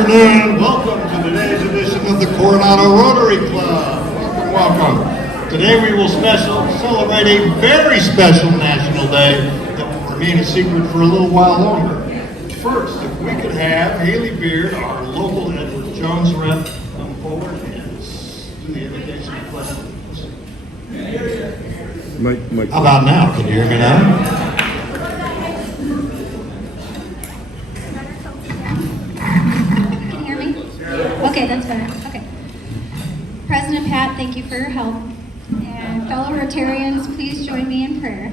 afternoon. Welcome to today's edition of the Coronado Rotary Club. Welcome. Today we will celebrate a very special National Day that will remain a secret for a little while longer. First, if we could have Haley Beard, our local Edward Jones rep, come forward and do the invocation of Pledge. How about now? Can you hear me now? Okay, that's better. Okay. President Pat, thank you for your help. And fellow Rotarians, please join me in prayer.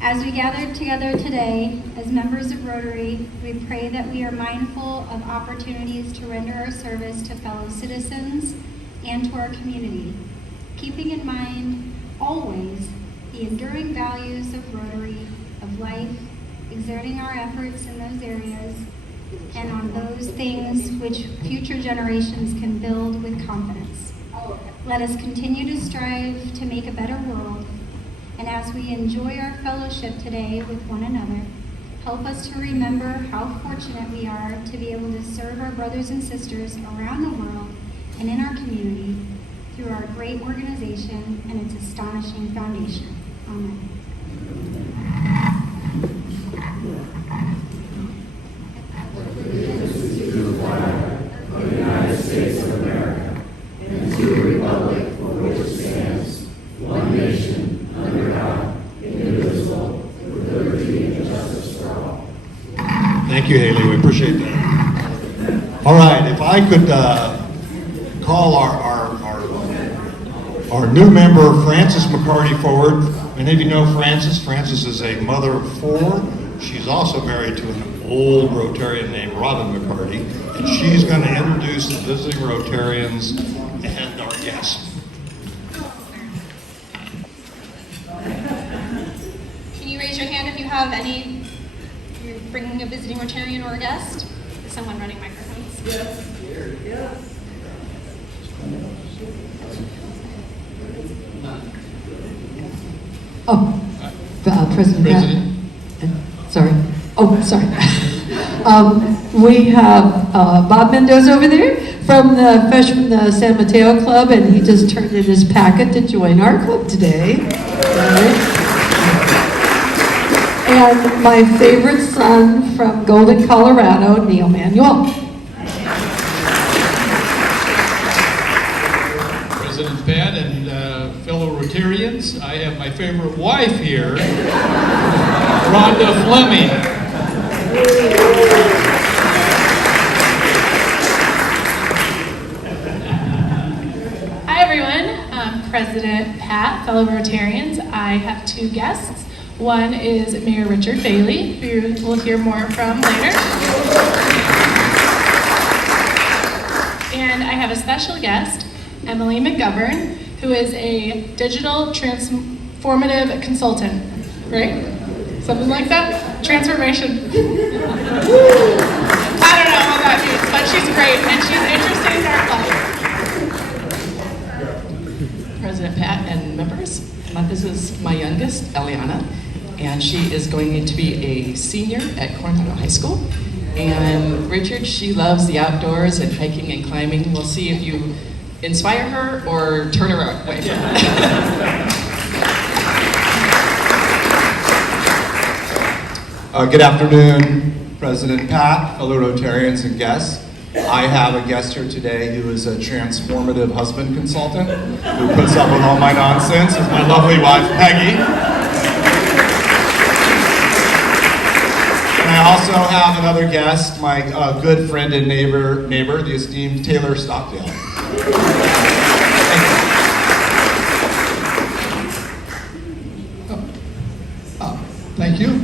As we gather together today as members of Rotary, we pray that we are mindful of opportunities to render our service to fellow citizens and to our community, keeping in mind always the enduring values of Rotary, of life, exerting our efforts in those areas, and on those things which future generations can build with confidence. Let us continue to strive to make a better world, and as we enjoy our fellowship today with one another, help us to remember how fortunate we are to be able to serve our brothers and sisters around the world and in our community through our great organization and its astonishing foundation. Amen. Allegiance to the flag of the United States of America and to the republic for which it stands, one nation, under God, indivisible, with liberty and justice for all. Thank you, Haley. We appreciate that. All right, if I could call our new member, Frances McCartee, forward. Many of you know Frances. Frances is a mother of 4. She's also married to an old Rotarian named Robin McCartee, and she's going to introduce the visiting Rotarians and our guests. Can you raise your hand if you have any, you're bringing a visiting Rotarian or a guest? Is someone running microphones? Yes, here, yes. President. Sorry. Oh, sorry. We have Bob Mendoza over there from the San Mateo Club, and he just turned in his packet to join our club today. And my favorite son from Golden, Colorado, Neil Manuel. President Pat and fellow Rotarians, I have my favorite wife here, Rhonda Fleming. Hi everyone, I'm President Pat, fellow Rotarians. I have 2 guests. One is Mayor Richard Bailey, who we'll hear more from later. And I have a special guest, Emily McGovern, who is a digital transformative consultant, right? Something like that? Transformation. I don't know what that means, but she's great, and she's interested in our life. President Pat and members, this is my youngest, Eliana, and she is going to be a senior at Coronado High School. And Richard, she loves the outdoors and hiking and climbing. We'll see if you inspire her or turn her away from it. Good afternoon, President Pat, fellow Rotarians and guests. I have a guest here today who is a transformative husband consultant who puts up with all my nonsense. It's my lovely wife, Peggy. And I also have another guest, my good friend and neighbor, the esteemed Taylor Stockdale. Thank you.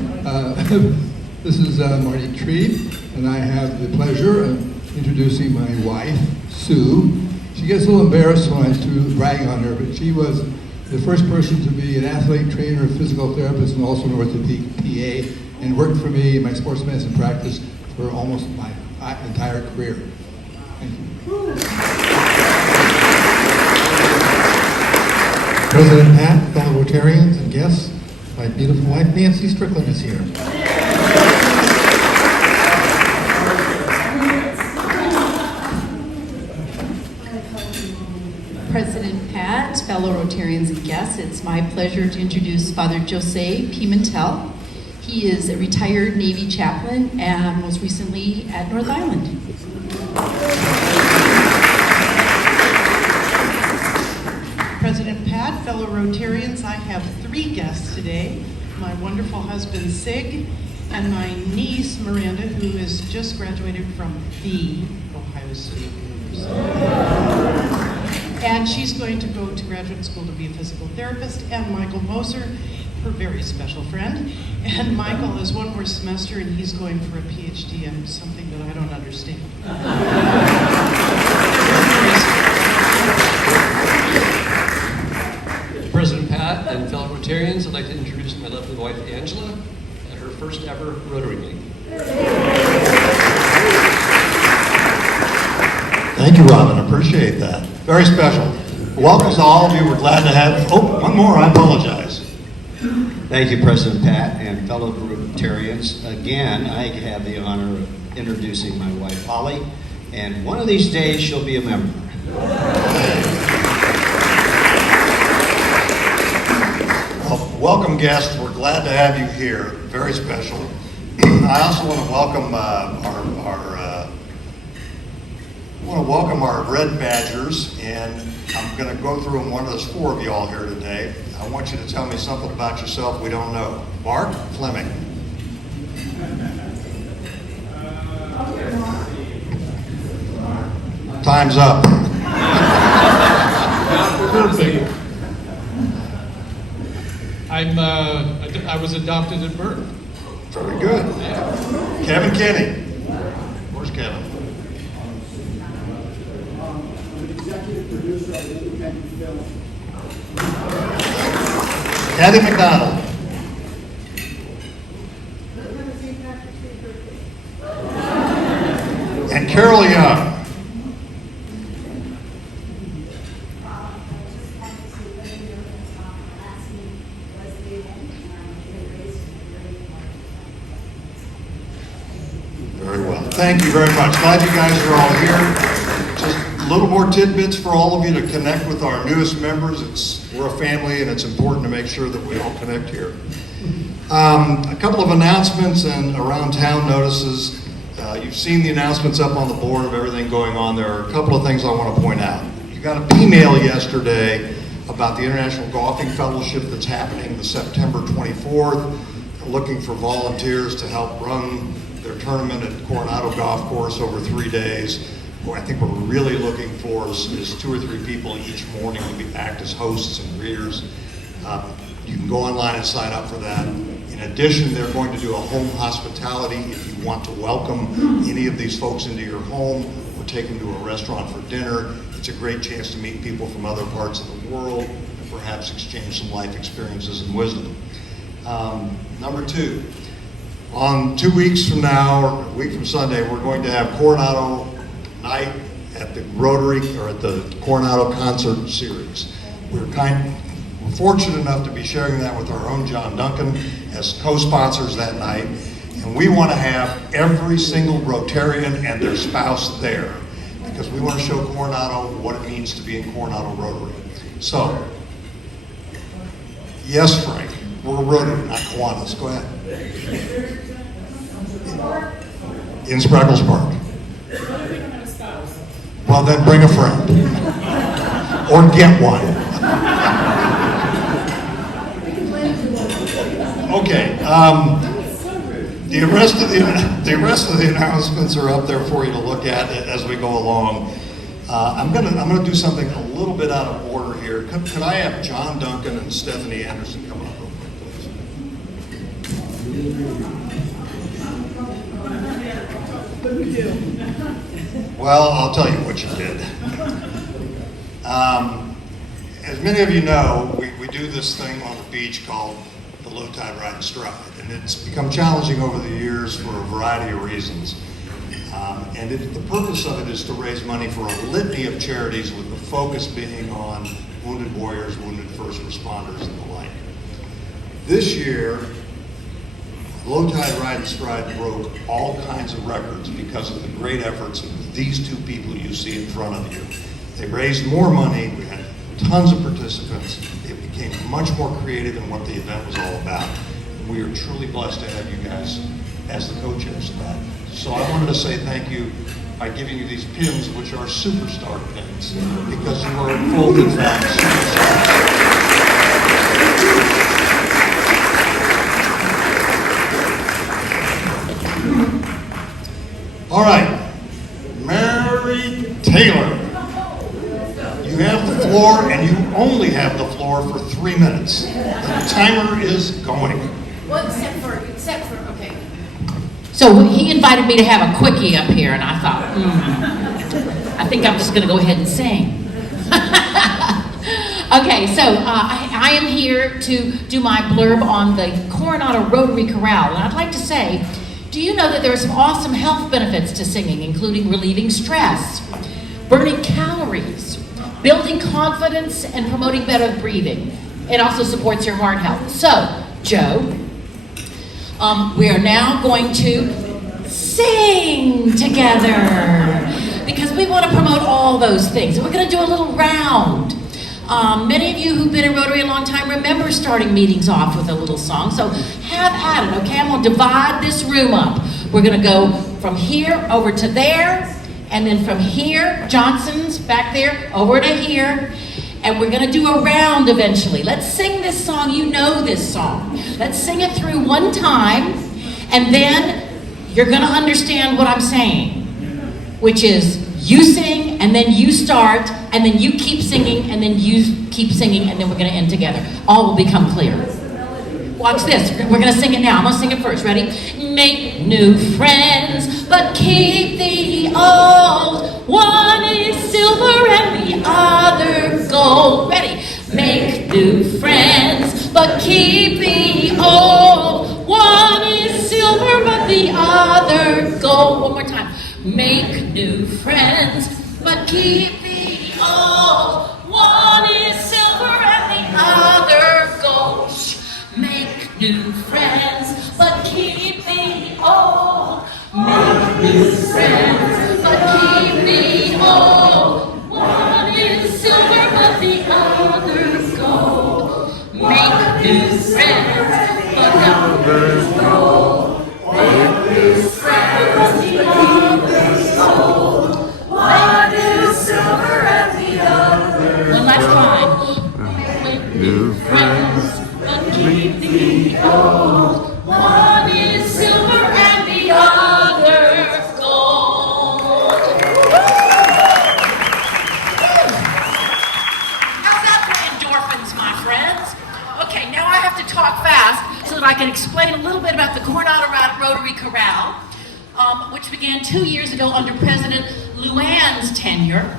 This is Marty Treat, and I have the pleasure of introducing my wife, Sue. She gets a little embarrassed when I do brag on her, but she was the first person to be an athlete, trainer, physical therapist, and also an orthopedic PA, and worked for me in my sports medicine practice for almost my entire career. Thank you. President Pat, fellow Rotarians and guests, my beautiful wife Nancy Strickland is here. fellow Rotarians and guests, it's my pleasure to introduce Father Jose Pimentel. He is a retired Navy chaplain and most recently at North Island. President Pat, fellow Rotarians, I have 3 guests today. My wonderful husband, Sig, and my niece, Miranda, who has just graduated from the Ohio State University. And she's going to go to graduate school to be a physical therapist, and Michael Moser, her very special friend. And Michael is one more semester, and he's going for a PhD in something that I don't understand. President Pat and fellow Rotarians, I'd like to introduce my lovely wife, Angela, at her first ever Rotary meeting. Thank you, Robin. Appreciate that. Very special. Welcome to all of you. We're glad to have. Oh, one more. I apologize. Thank you, President Pat and fellow Rotarians. Again, I have the honor of introducing my wife, Holly, and one of these days she'll be a member. Well, welcome, guests. We're glad to have you here. Very special. I also want to welcome our Red Badgers, and I'm going to go through them. There's 4 of y'all here today. I want you to tell me something about yourself we don't know. Mark Fleming. Time's up. Perfect. I was adopted at birth. Very good. Yeah. Kevin Kenny. Where's Kevin? Executive producer of independent film. Kathy McDonald. And Carol Young. Very well. Thank you very much. Glad you guys are all here. Just a little more tidbits for all of you to connect with our newest members. We're a family, and it's important to make sure that we all connect here. A couple of announcements and around town notices. You've seen the announcements up on the board of everything going on. There are a couple of things I want to point out. You got an email yesterday about the International Golfing Fellowship that's happening the September 24th. They're looking for volunteers to help run their tournament at Coronado Golf Course over 3 days. What I think we're really looking for is 2 or 3 people each morning to act as hosts and greeters. You can go online and sign up for that. In addition, they're going to do a home hospitality if you want to welcome any of these folks into your home or take them to a restaurant for dinner. It's a great chance to meet people from other parts of the world and perhaps exchange some life experiences and wisdom. Number 2, on 2 weeks from now, or a week from Sunday, we're going to have Coronado Night at the Rotary, or at the Coronado Concert Series. We're fortunate enough to be sharing that with our own John Duncan as co-sponsors that night, and we want to have every single Rotarian and their spouse there because we want to show Coronado what it means to be in Coronado Rotary. So, yes, Frank, we're Rotary, not Kiwanis. Go ahead. In Spreckels Park. Well, then bring a friend. Or get one. Okay. The rest of the announcements are up there for you to look at as we go along. I'm gonna do something a little bit out of order here. Could I have John Duncan and Stephanie Anderson come up real quick, please? Well, I'll tell you what you did. As many of you know, we do this thing on the beach called the Low Tide Ride and Stride, and it's become challenging over the years for a variety of reasons. The purpose of it is to raise money for a litany of charities, with the focus being on wounded warriors, wounded first responders, and the like. This year, Low Tide Ride and Stride broke all kinds of records because of the great efforts of these 2 people you see in front of you. They raised more money. We had tons of participants. It became much more creative than what the event was all about. And we are truly blessed to have you guys as the co-chairs of that. So I wanted to say thank you by giving you these pins, which are superstar pins, because you are both in fact superstars. All right, Mary Taylor, you have the floor, and you only have the floor for 3 minutes. The timer is going. Well, except for, okay. So he invited me to have a quickie up here, and I thought, I think I'm just going to go ahead and sing. Okay, so I am here to do my blurb on the Coronado Rotary Chorale, and I'd like to say, do you know that there are some awesome health benefits to singing, including relieving stress, burning calories, building confidence, and promoting better breathing? It also supports your heart health. So, Joe, we are now going to sing together because we want to promote all those things. We're going to do a little round. Many of you who've been in Rotary a long time remember starting meetings off with a little song, so have at it, okay? I'm going to divide this room up. We're going to go from here over to there, and then from here, Johnson's back there, over to here, and we're going to do a round eventually. Let's sing this song. You know this song. Let's sing it through one time, and then you're going to understand what I'm saying, which is you sing, and then you start, and then you keep singing, and then you keep singing, and then we're going to end together. All will become clear. Watch this. We're going to sing it now. I'm going to sing it first. Ready? Make new friends, but keep the old. One is silver and the other gold. Ready? Make new friends, but keep the old. One is silver, but the other gold. One more time. Make new friends, but keep the old. One is silver and the other gold. Make new friends, but keep the old. Make new friends, but keep the old. One is silver, but the other gold. Make new friends, but the other gold. Make new friends, but the other gold. One is silver and the other. One last time. Make new friends, but keep the old. One is silver and the other gold. How's that for endorphins, my friends? Okay, now I have to talk fast so that I can explain a little bit about the Coronado Rotary Chorale, which began 2 years ago under President Luann's tenure.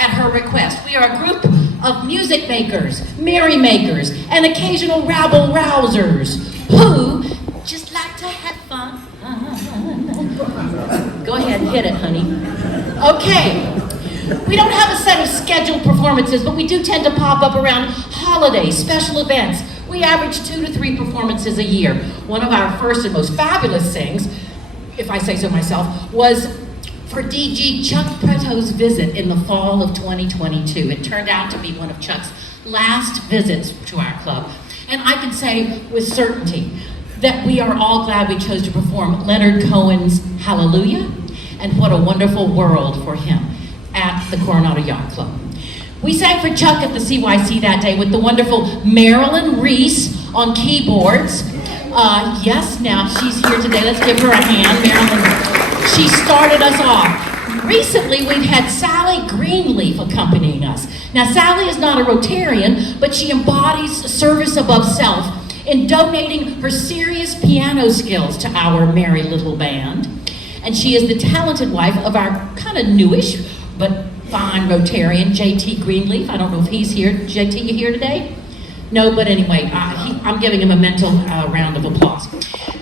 At her request. We are a group of music makers, merrymakers, and occasional rabble-rousers who just like to have fun. Go ahead and hit it, honey. Okay. We don't have a set of scheduled performances, but we do tend to pop up around holidays, special events. We average 2 to 3 performances a year. One of our first and most fabulous things, if I say so myself, was for DG Chuck Preto's visit in the fall of 2022. It turned out to be one of Chuck's last visits to our club. And I can say with certainty that we are all glad we chose to perform Leonard Cohen's Hallelujah, and what a wonderful world for him at the Coronado Yacht Club. We sang for Chuck at the CYC that day with the wonderful Marilyn Reese on keyboards. Yes, now she's here today. Let's give her a hand, Marilyn. She started us off. Recently, we've had Sally Greenleaf accompanying us. Now, Sally is not a Rotarian, but she embodies service above self in donating her serious piano skills to our merry little band. And she is the talented wife of our kind of newish, but fine Rotarian, JT Greenleaf. I don't know if he's here. JT, you here today? No, but anyway, I'm giving him a mental round of applause.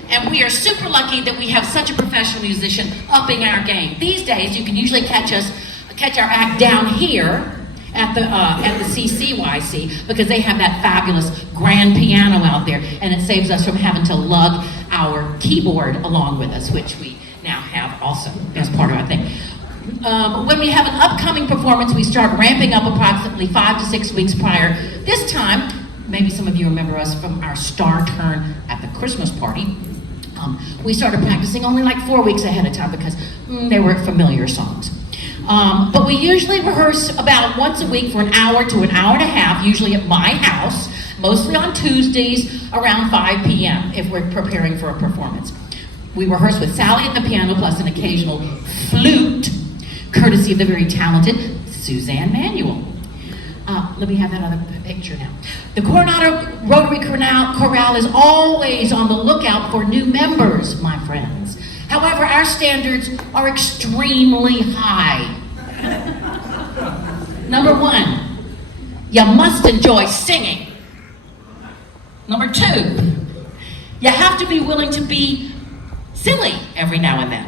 And we are super lucky that we have such a professional musician upping our game. These days, you can usually catch our act down here at the CCYC because they have that fabulous grand piano out there, and it saves us from having to lug our keyboard along with us, which we now have also as part of our thing. When we have an upcoming performance, we start ramping up approximately 5 to 6 weeks prior. This time, maybe some of you remember us from our star turn at the Christmas party. We started practicing only like 4 weeks ahead of time because they were familiar songs. But we usually rehearse about once a week for an hour to an hour and a half, usually at my house, mostly on Tuesdays around 5 p.m. if we're preparing for a performance. We rehearse with Sally at the piano plus an occasional flute, courtesy of the very talented Suzanne Manuel. Let me have that other picture now. The Coronado Rotary Chorale is always on the lookout for new members, my friends. However, our standards are extremely high. Number 1, you must enjoy singing. Number 2, you have to be willing to be silly every now and then.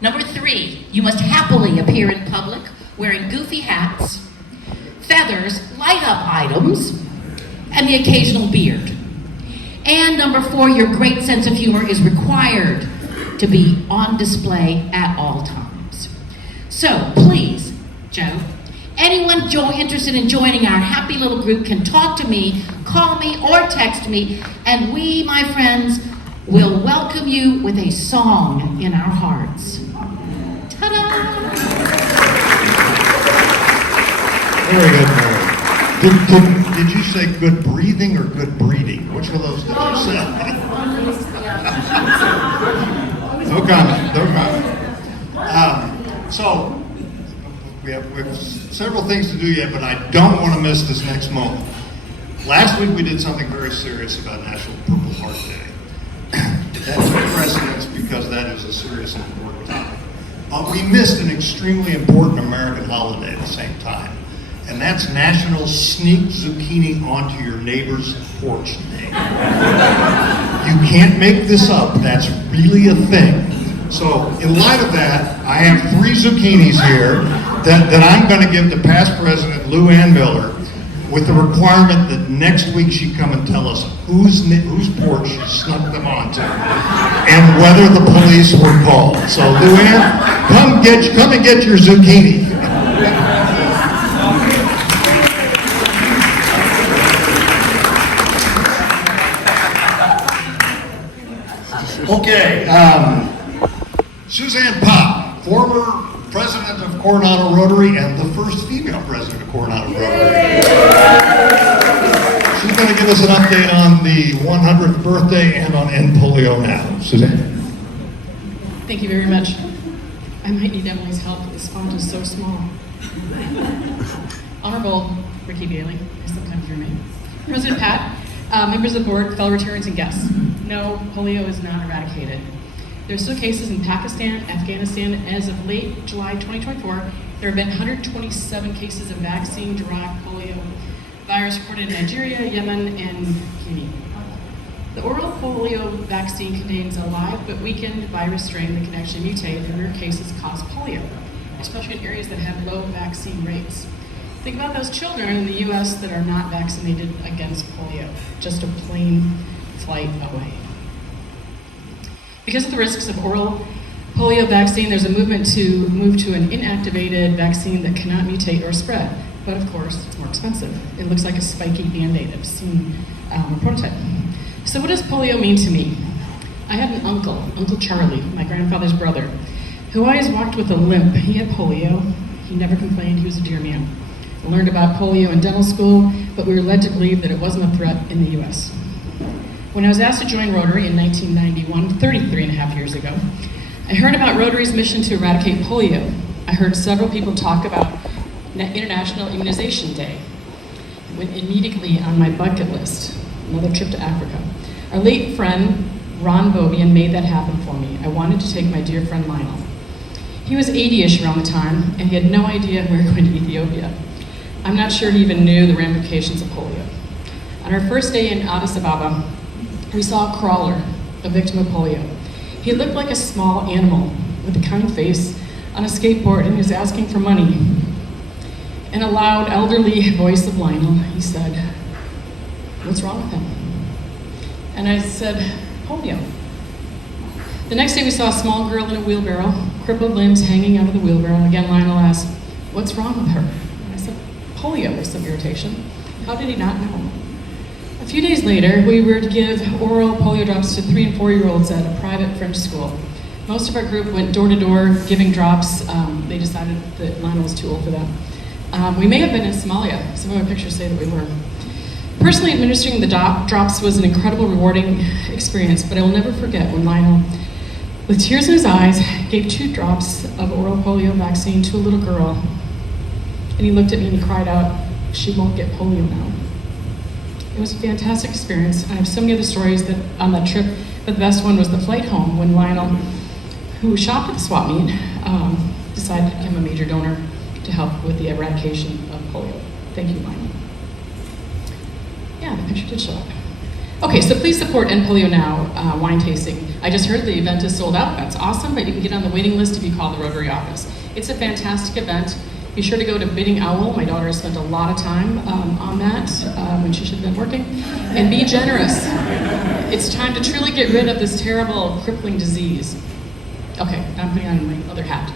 Number 3, you must happily appear in public wearing goofy hats, feathers, light-up items, and the occasional beard. And number 4, your great sense of humor is required to be on display at all times. So, please, Joe, anyone interested in joining our happy little group can talk to me, call me, or text me, and we, my friends, will welcome you with a song in our hearts. Ta-da! Very good, Mary. Did you say good breathing or good breeding? Which of those did you say? No comment, no comment. So, we have several things to do yet, but I don't want to miss this next moment. Last week we did something very serious about National Purple Heart Day. That took precedence because that is a serious and important topic. But we missed an extremely important American holiday at the same time. And that's National Sneak Zucchini Onto Your Neighbor's Porch Day. You can't make this up. That's really a thing. So in light of that, I have 3 zucchinis here that I'm going to give to past President Lou Ann Miller with the requirement that next week she come and tell us whose porch she snuck them onto and whether the police were called. So Lou Ann, come and get your zucchini. Okay, Suzanne Popp, former president of Coronado Rotary and the first female president of Coronado Rotary. She's going to give us an update on the 100th birthday and on end polio now. Suzanne. Thank you very much. I might need Emily's help, but this font is so small. Honorable Ricky Bailey, I sometimes your name. President Pat, members of the board, fellow Rotarians and guests. No, polio is not eradicated. There are still cases in Pakistan, Afghanistan. As of late July 2024, there have been 127 cases of vaccine-derived polio virus reported in Nigeria, Yemen, and Guinea. The oral polio vaccine contains a live but weakened virus strain that can actually mutate and in rare cases cause polio, especially in areas that have low vaccine rates. Think about those children in the U.S. that are not vaccinated against polio, just a plain flight away. Because of the risks of oral polio vaccine, there's a movement to move to an inactivated vaccine that cannot mutate or spread. But of course, it's more expensive. It looks like a spiky Band-Aid. I've seen a prototype. So what does polio mean to me? I had an uncle, Uncle Charlie, my grandfather's brother, who always walked with a limp. He had polio. He never complained. He was a dear man. I learned about polio in dental school, but we were led to believe that it wasn't a threat in the U.S. When I was asked to join Rotary in 1991, 33 and a half years ago, I heard about Rotary's mission to eradicate polio. I heard several people talk about International Immunization Day. It went immediately on my bucket list, another trip to Africa. Our late friend, Ron Bobian, made that happen for me. I wanted to take my dear friend Lionel. He was 80-ish around the time, and he had no idea we were going to Ethiopia. I'm not sure he even knew the ramifications of polio. On our first day in Addis Ababa, we saw a crawler, a victim of polio. He looked like a small animal with a kind face on a skateboard, and he was asking for money. In a loud, elderly voice of Lionel, he said, "What's wrong with him?" And I said, "Polio." The next day we saw a small girl in a wheelbarrow crippled limbs hanging out of the wheelbarrow. And again, Lionel asked, "What's wrong with her?" And I said, "Polio with some irritation." How did he not know? A few days later, we were to give oral polio drops to 3 and 4-year-olds at a private French school. Most of our group went door to door giving drops. They decided that Lionel was too old for that. We may have been in Somalia. Some of our pictures say that we were. Personally, administering the drops was an incredible, rewarding experience, but I will never forget when Lionel, with tears in his eyes, gave 2 drops of oral polio vaccine to a little girl. And he looked at me and he cried out, "She won't get polio now." It was a fantastic experience. I have so many other stories that on that trip, but the best one was the flight home when Lionel, who shopped at the swap meet, decided to become a major donor to help with the eradication of polio. Thank you, Lionel. Yeah, the picture did show up. Okay, so please support End Polio Now wine tasting. I just heard the event is sold out. That's awesome, but you can get on the waiting list if you call the Rotary office. It's a fantastic event. Be sure to go to Bidding Owl. My daughter has spent a lot of time on that when she should have been working. And be generous. It's time to truly get rid of this terrible, crippling disease. Okay, now I'm putting on my other hat.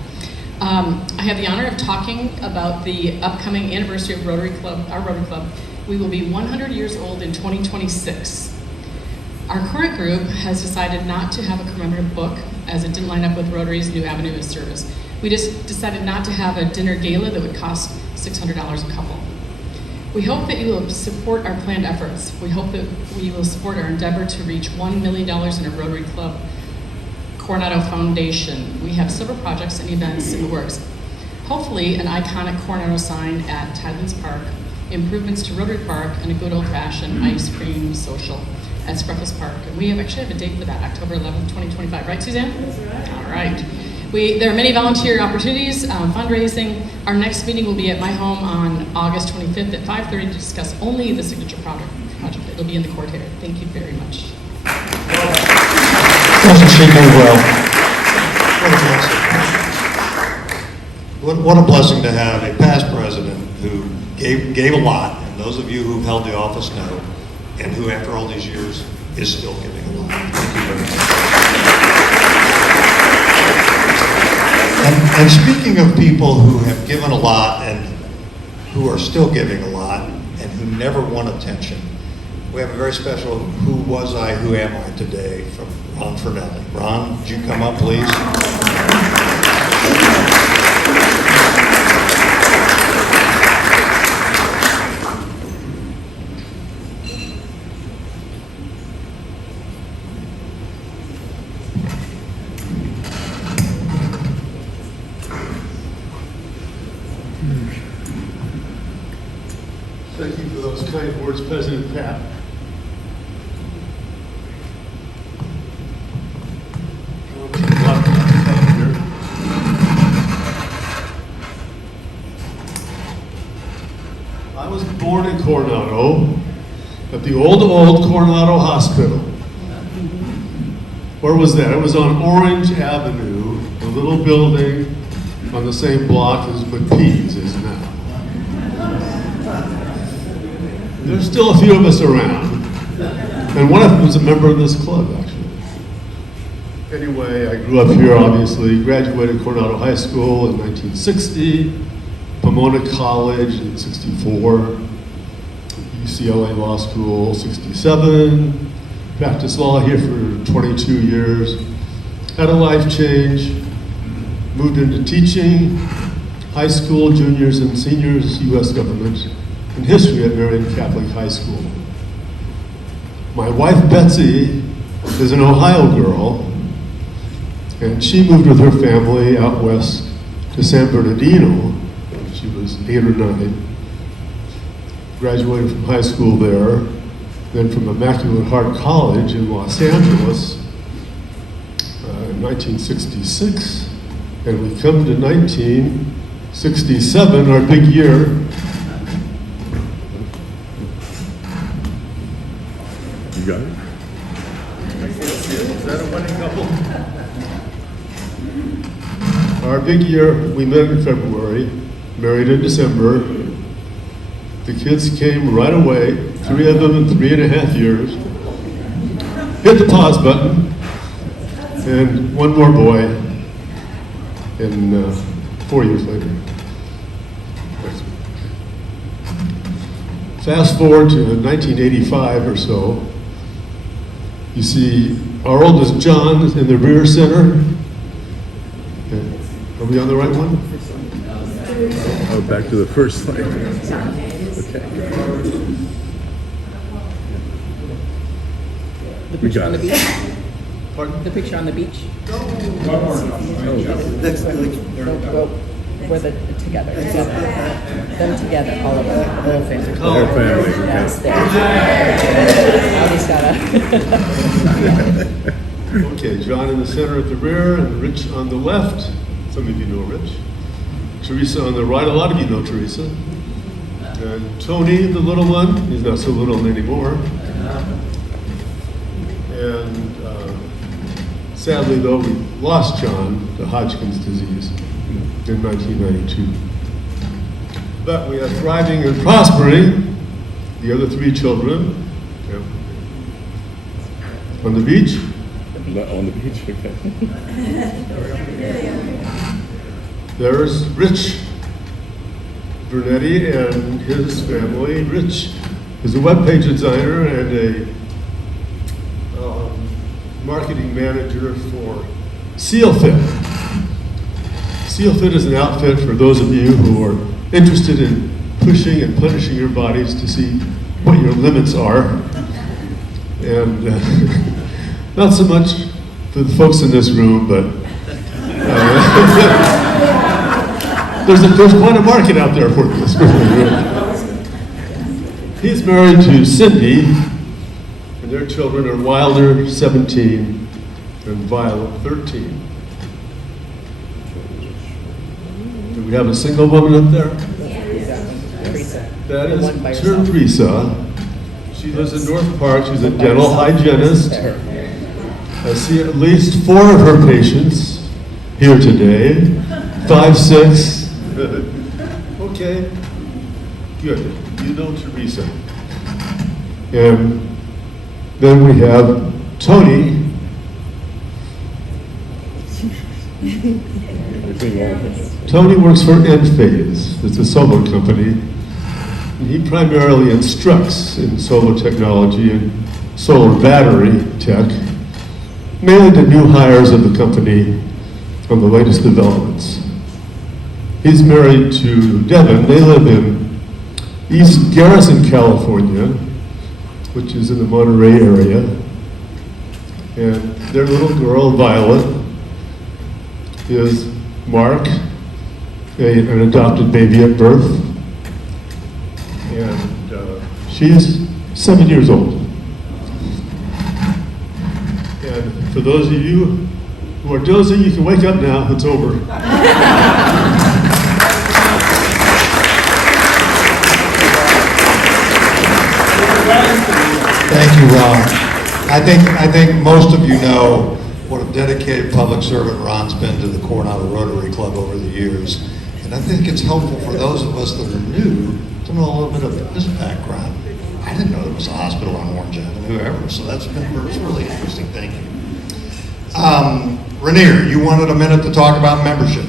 I have the honor of talking about the upcoming anniversary of Rotary Club, our Rotary Club. We will be 100 years old in 2026. Our current group has decided not to have a commemorative book as it didn't line up with Rotary's new avenue of service. We just decided not to have a dinner gala that would cost $600 a couple. We hope that you will support our planned efforts. We hope that we will support our endeavor to reach $1 million in a Rotary Club Coronado Foundation. We have several projects and events in the works. Hopefully, an iconic Coronado sign at Tidelands Park, improvements to Rotary Park, and a good old-fashioned ice cream social at Spreckels Park. And we actually have a date for that, October 11th, 2025. Right, Suzanne? That's right. All right. There are many volunteer opportunities, fundraising. Our next meeting will be at my home on August 25th at 5:30 to discuss only the signature project. It'll be in the courtyard. Thank you very much. Doesn't she do well? What a blessing to have a past president who gave a lot, and those of you who've held the office know, and who after all these years is still giving a lot. Thank you very much. And speaking of people who have given a lot and who are still giving a lot and who never want attention, we have a very special Who Was I, Who Am I today from Ron Vernetti. Ron, would you come up, please? Thank you for those kind words, President Pat. I was born in Coronado at the old Coronado Hospital. Where was that? It was on Orange Avenue, a little building on the same block as McPee's is now. There's still a few of us around, and one of them was a member of this club, actually. Anyway, I grew up here, obviously, graduated Coronado High School in 1960, Pomona College in 64, UCLA Law School 67, practiced law here for 22 years, had a life change, moved into teaching, high school, juniors, and seniors, U.S. government, and history at Marian Catholic High School. My wife, Betsy, is an Ohio girl, and she moved with her family out west to San Bernardino when she was 8 or 9. Graduated from high school there, then from Immaculate Heart College in Los Angeles in 1966, and we come to 1967, our big year. You got it? Is that a wedding couple? Our big year, we met in February, married in December. The kids came right away, 3 of them in 3.5 years. Hit the pause button, and one more boy. and 4 years later. Fast forward to 1985 or so, you see our oldest John in the rear center. Okay. Are we on the right one? Oh, back to the first slide. Okay. The We picture got on the it. beach? Pardon? The picture on the beach? Oh. Well, we're together. Them together, all of us, the whole family. The whole family, okay. That's there. Now he's got a... Okay, John in the center at the rear and Rich on the left. Some of you know Rich. Teresa on the right, a lot of you know Teresa. And Tony, the little one, he's not so little anymore. And sadly though, we lost John to Hodgkin's disease in 1992. But we are thriving and prospering. The other 3 children. Yeah. On the beach. On the beach, okay. There's Rich Vernetti and his family. Rich is a web page designer and a marketing manager for SealFit. SealFit is an outfit for those of you who are interested in pushing and punishing your bodies to see what your limits are. And not so much for the folks in this room, but there's quite a market out there for this. He's married to Cindy, and their children are Wilder, 17, and Violet, 13. Do we have a single woman up there? Teresa. That The one by is herself. Teresa. She lives in North Park. She's a dental hygienist. I see at least 4 of her patients here today. 5, 6. Okay, good. You know Teresa. And then we have Tony. Tony works for Enphase. It's a solar company. And he primarily instructs in solar technology and solar battery tech, mainly to new hires of the company on the latest developments. He's married to Devin. They live in East Garrison, California, which is in the Monterey area. And their little girl, Violet, is Mark, an adopted baby at birth. And she's 7 years old. And for those of you who are dozing, you can wake up now, it's over. Thank you, Ron. I think most of you know what a dedicated public servant Ron's been to the Coronado Rotary Club over the years. And I think it's helpful for those of us that are new to know a little bit of his background. I didn't know there was a hospital on Orange Avenue ever, so it's really interesting. Thank you. Rainier, you wanted a minute to talk about membership.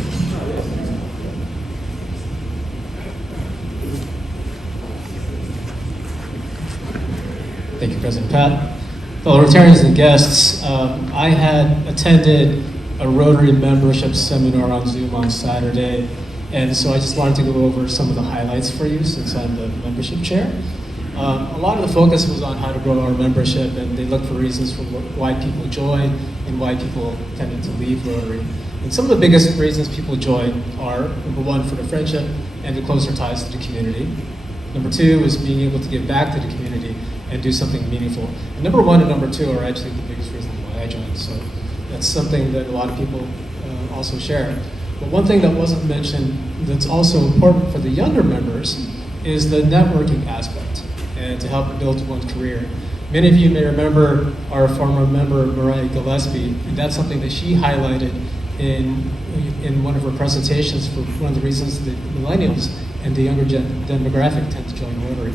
Thank you, President Pat. Fellow Rotarians and guests, I had attended a Rotary membership seminar on Zoom on Saturday, and so I just wanted to go over some of the highlights for you since I'm the membership chair. A lot of the focus was on how to grow our membership, and they looked for reasons for why people join and why people tended to leave Rotary. And some of the biggest reasons people join are, number 1, for the friendship and the closer ties to the community. Number 2 is being able to give back to the community and do something meaningful. And number 1 and number 2 are actually the biggest reasons why I joined. So that's something that a lot of people also share. But one thing that wasn't mentioned that's also important for the younger members is the networking aspect and to help build one's career. Many of you may remember our former member, Mariah Gillespie, and that's something that she highlighted in one of her presentations for one of the reasons that millennials and the younger demographic tend to join Rotary.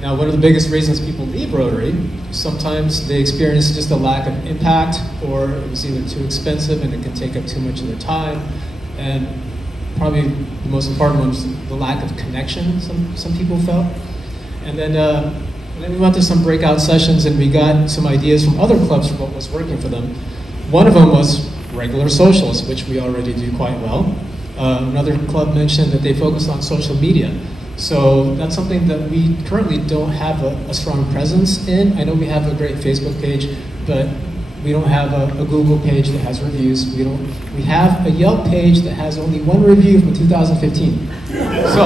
Now, one of the biggest reasons people leave Rotary, sometimes they experience just a lack of impact, or it was either too expensive and it can take up too much of their time, And probably the most important one was the lack of connection some people felt. And then we went to some breakout sessions and we got some ideas from other clubs for what was working for them. One of them was regular socials, which we already do quite well. Another club mentioned that they focus on social media. So that's something that we currently don't have a strong presence in. I know we have a great Facebook page, but we don't have a Google page that has reviews. We have a Yelp page that has only one review from 2015. So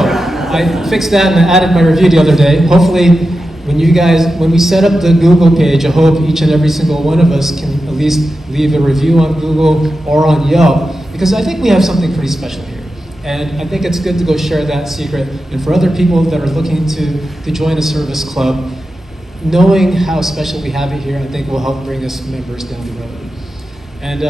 I fixed that and I added my review the other day. Hopefully, when we set up the Google page, I hope each and every single one of us can at least leave a review on Google or on Yelp, because I think we have something pretty special here. And I think it's good to go share that secret. And for other people that are looking to join a service club, knowing how special we have it here, I think will help bring us members down the road. And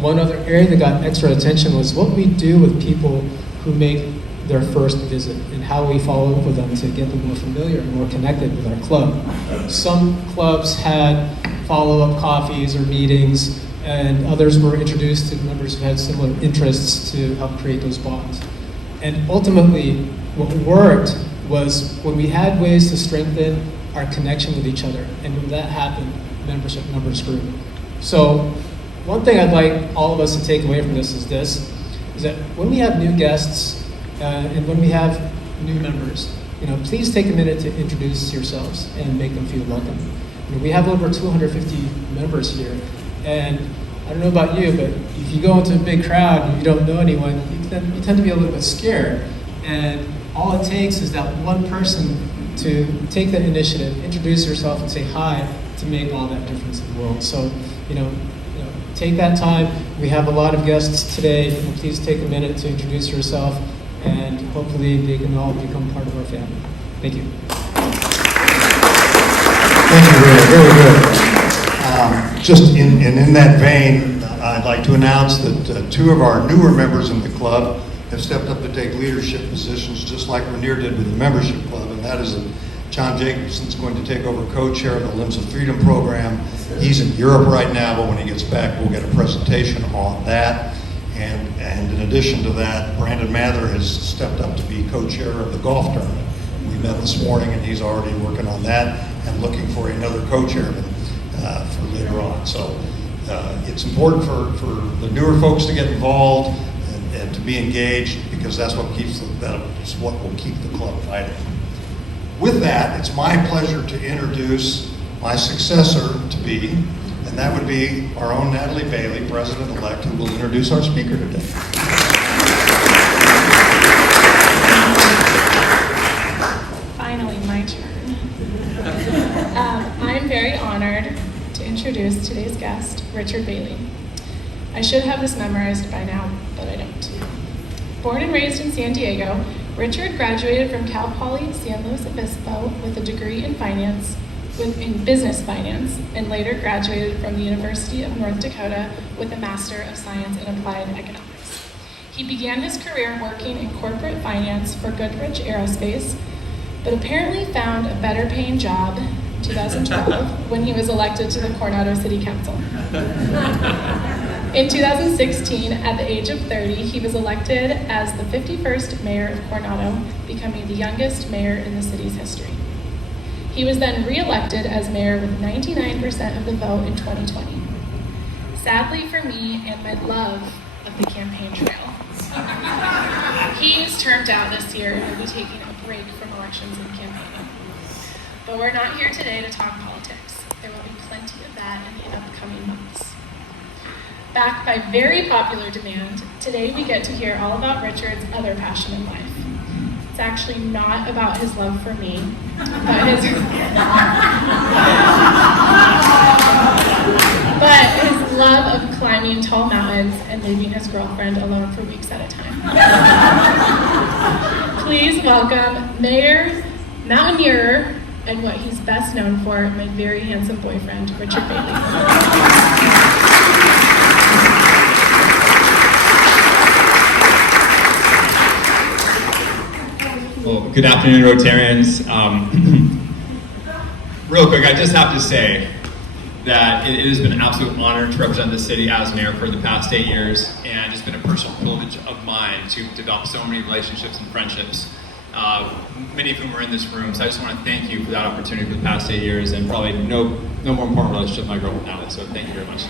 one other area that got extra attention was what we do with people who make their first visit and how we follow up with them to get them more familiar and more connected with our club. Some clubs had follow-up coffees or meetings, and others were introduced to members who had similar interests to help create those bonds. And ultimately, what worked was when we had ways to strengthen our connection with each other, and when that happened, membership numbers grew. So one thing I'd like all of us to take away from this is that when we have new guests and when we have new members, please take a minute to introduce yourselves and make them feel welcome. We have over 250 members here, and I don't know about you, but if you go into a big crowd and you don't know anyone, you tend to be a little bit scared. And all it takes is that one person to take that initiative, introduce yourself and say hi, to make all that difference in the world. So, take that time. We have a lot of guests today. Please take a minute to introduce yourself, and hopefully they can all become part of our family. Thank you. Thank you, Ray. Very good. Just in that vein, I'd like to announce that two of our newer members in the club have stepped up to take leadership positions, just like Rainier did with the membership club, and that is that Jon Jacobson is going to take over co-chair of the Limbs of Freedom program. He's in Europe right now, but when he gets back, we'll get a presentation on that. And in addition to that, Brandon Mather has stepped up to be co-chair of the golf tournament. We met this morning, and he's already working on that and looking for another co-chairman for later on. So it's important for the newer folks to get involved and to be engaged, because that's what will keep the club fighting. With that, it's my pleasure to introduce my successor to be, and that would be our own Natalie Bailey, President-elect, who will introduce our speaker today. Finally, my turn. I'm very honored to introduce today's guest, Richard Bailey. I should have this memorized by now, but I don't. Born and raised in San Diego, Richard graduated from Cal Poly San Luis Obispo with a degree in business finance, and later graduated from the University of North Dakota with a Master of Science in Applied Economics. He began his career working in corporate finance for Goodrich Aerospace, but apparently found a better paying job in 2012 when he was elected to the Coronado City Council. In 2016, at the age of 30, he was elected as the 51st mayor of Coronado, becoming the youngest mayor in the city's history. He was then re-elected as mayor with 99% of the vote in 2020. Sadly for me and my love of the campaign trail, he is termed out this year and will be taking a break from elections and campaigning. But we're not here today to talk politics. There will be plenty of that in the upcoming months. Backed by very popular demand, today we get to hear all about Richard's other passion in life. It's actually not about his love for me, but his love of climbing tall mountains and leaving his girlfriend alone for weeks at a time. Please welcome Mayor, Mountaineer, and what he's best known for, my very handsome boyfriend, Richard Bailey. Well, good afternoon, Rotarians. Real quick, I just have to say, that it has been an absolute honor to represent the city as mayor for the past 8 years, and it's been a personal privilege of mine to develop so many relationships and friendships, many of whom are in this room. So I just want to thank you for that opportunity for the past 8 years, and probably no more important relationship than my girl Natalie. So thank you very much.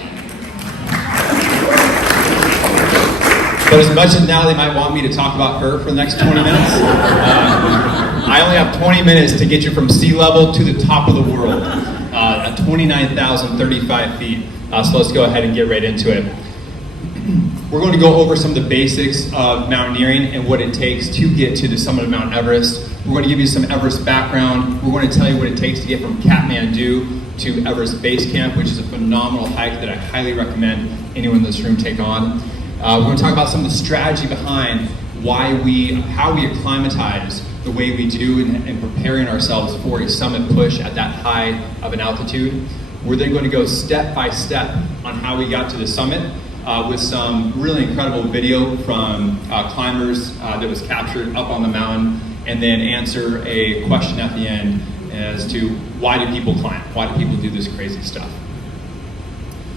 But as much as Natalie might want me to talk about her for the next 20 minutes, I only have 20 minutes to get you from sea level to the top of the world, at 29,035 feet. So let's go ahead and get right into it. We're going to go over some of the basics of mountaineering and what it takes to get to the summit of Mount Everest. We're going to give you some Everest background. We're going to tell you what it takes to get from Kathmandu to Everest Base Camp, which is a phenomenal hike that I highly recommend anyone in this room take on. We're going to talk about some of the strategy behind how we acclimatize the way we do in preparing ourselves for a summit push at that high of an altitude. We're then going to go step by step on how we got to the summit with some really incredible video from climbers that was captured up on the mountain, and then answer a question at the end as to why do people climb? Why do people do this crazy stuff?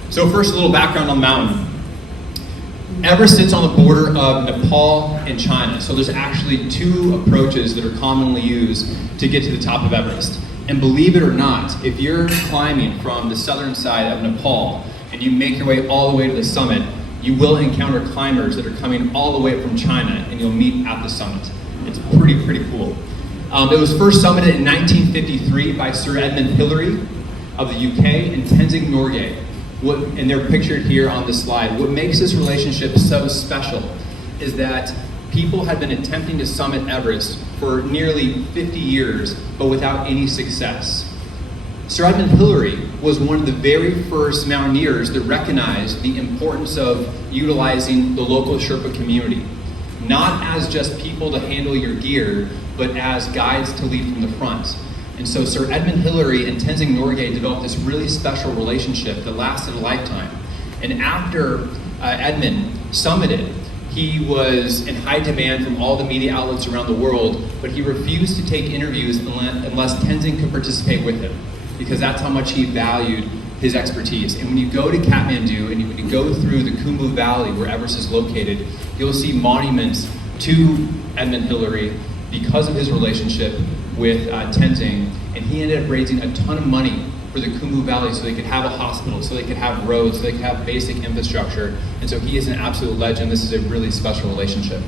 So first, a little background on the mountain. Everest sits on the border of Nepal and China, so there's actually two approaches that are commonly used to get to the top of Everest. And believe it or not, if you're climbing from the southern side of Nepal and you make your way all the way to the summit, you will encounter climbers that are coming all the way from China, and you'll meet at the summit. It's pretty cool. It was first summited in 1953 by Sir Edmund Hillary of the UK and Tenzing Norgay. And they're pictured here on the slide. What makes this relationship so special is that people had been attempting to summit Everest for nearly 50 years, but without any success. Sir Edmund Hillary was one of the very first mountaineers that recognized the importance of utilizing the local Sherpa community, not as just people to handle your gear, but as guides to lead from the front. And so Sir Edmund Hillary and Tenzing Norgay developed this really special relationship that lasted a lifetime. And after Edmund summited, he was in high demand from all the media outlets around the world, but he refused to take interviews unless Tenzing could participate with him, because that's how much he valued his expertise. And when you go to Kathmandu and when you go through the Khumbu Valley where Everest is located, you'll see monuments to Edmund Hillary because of his relationship with Tenzing, and he ended up raising a ton of money for the Khumbu Valley so they could have a hospital, so they could have roads, so they could have basic infrastructure. And so he is an absolute legend. This is a really special relationship.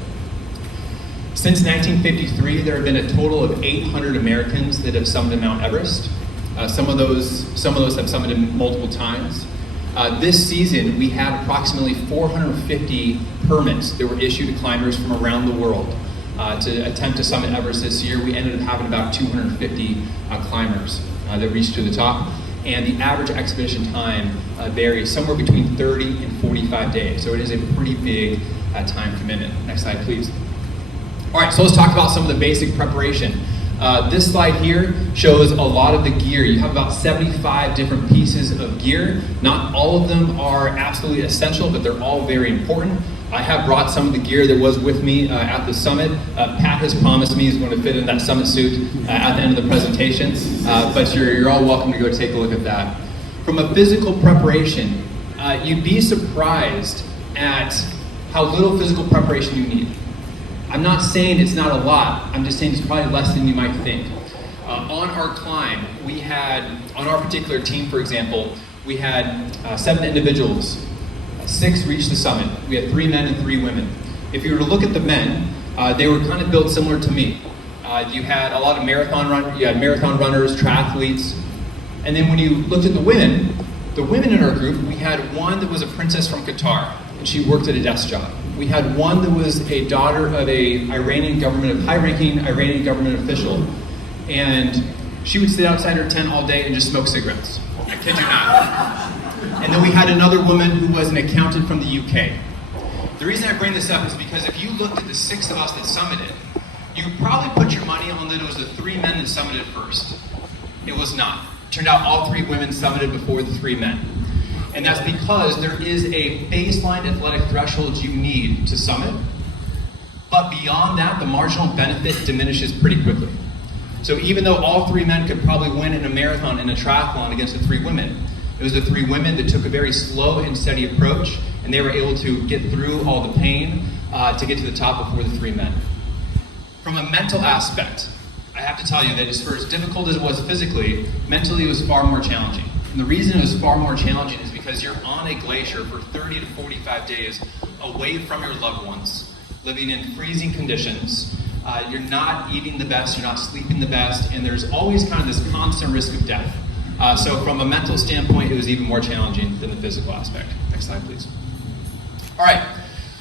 Since 1953, there have been a total of 800 Americans that have summited Mount Everest. Some of those have summited multiple times. This season, we have approximately 450 permits that were issued to climbers from around the world to attempt to summit Everest this year. We ended up having about 250 climbers that reached to the top, and the average expedition time varies somewhere between 30 and 45 days. So it is a pretty big time commitment. Next slide, please. All right, so let's talk about some of the basic preparation. This slide here shows a lot of the gear. You have about 75 different pieces of gear. Not all of them are absolutely essential, but they're all very important. I have brought some of the gear that was with me at the summit. Pat has promised me he's going to fit in that summit suit at the end of the presentation, but you're all welcome to go take a look at that. From a physical preparation, you'd be surprised at how little physical preparation you need. I'm not saying it's not a lot, I'm just saying it's probably less than you might think. On our climb, we had, on our particular team, for example, we had 7 individuals. 6 reached the summit. We had 3 men and 3 women. If you were to look at the men, they were kind of built similar to me. You had a lot of marathon runners, triathletes, and then when you looked at the women in our group, we had one that was a princess from Qatar, and she worked at a desk job. We had one that was a daughter of a high-ranking Iranian government official, and she would sit outside her tent all day and just smoke cigarettes. I kid you not. And then we had another woman who was an accountant from the UK. The reason I bring this up is because if you looked at the 6 of us that summited, you probably put your money on that it was the 3 men that summited first. It was not. It turned out all 3 women summited before the 3 men. And that's because there is a baseline athletic threshold you need to summit, but beyond that, the marginal benefit diminishes pretty quickly. So even though all 3 men could probably win in a marathon and a triathlon against the 3 women, It was the 3 women that took a very slow and steady approach, and they were able to get through all the pain to get to the top before the 3 men. From a mental aspect, I have to tell you that as difficult as it was physically, mentally it was far more challenging. And the reason it was far more challenging is because you're on a glacier for 30 to 45 days away from your loved ones, living in freezing conditions. You're not eating the best, you're not sleeping the best, and there's always kind of this constant risk of death. So from a mental standpoint, it was even more challenging than the physical aspect. Next slide, please. All right,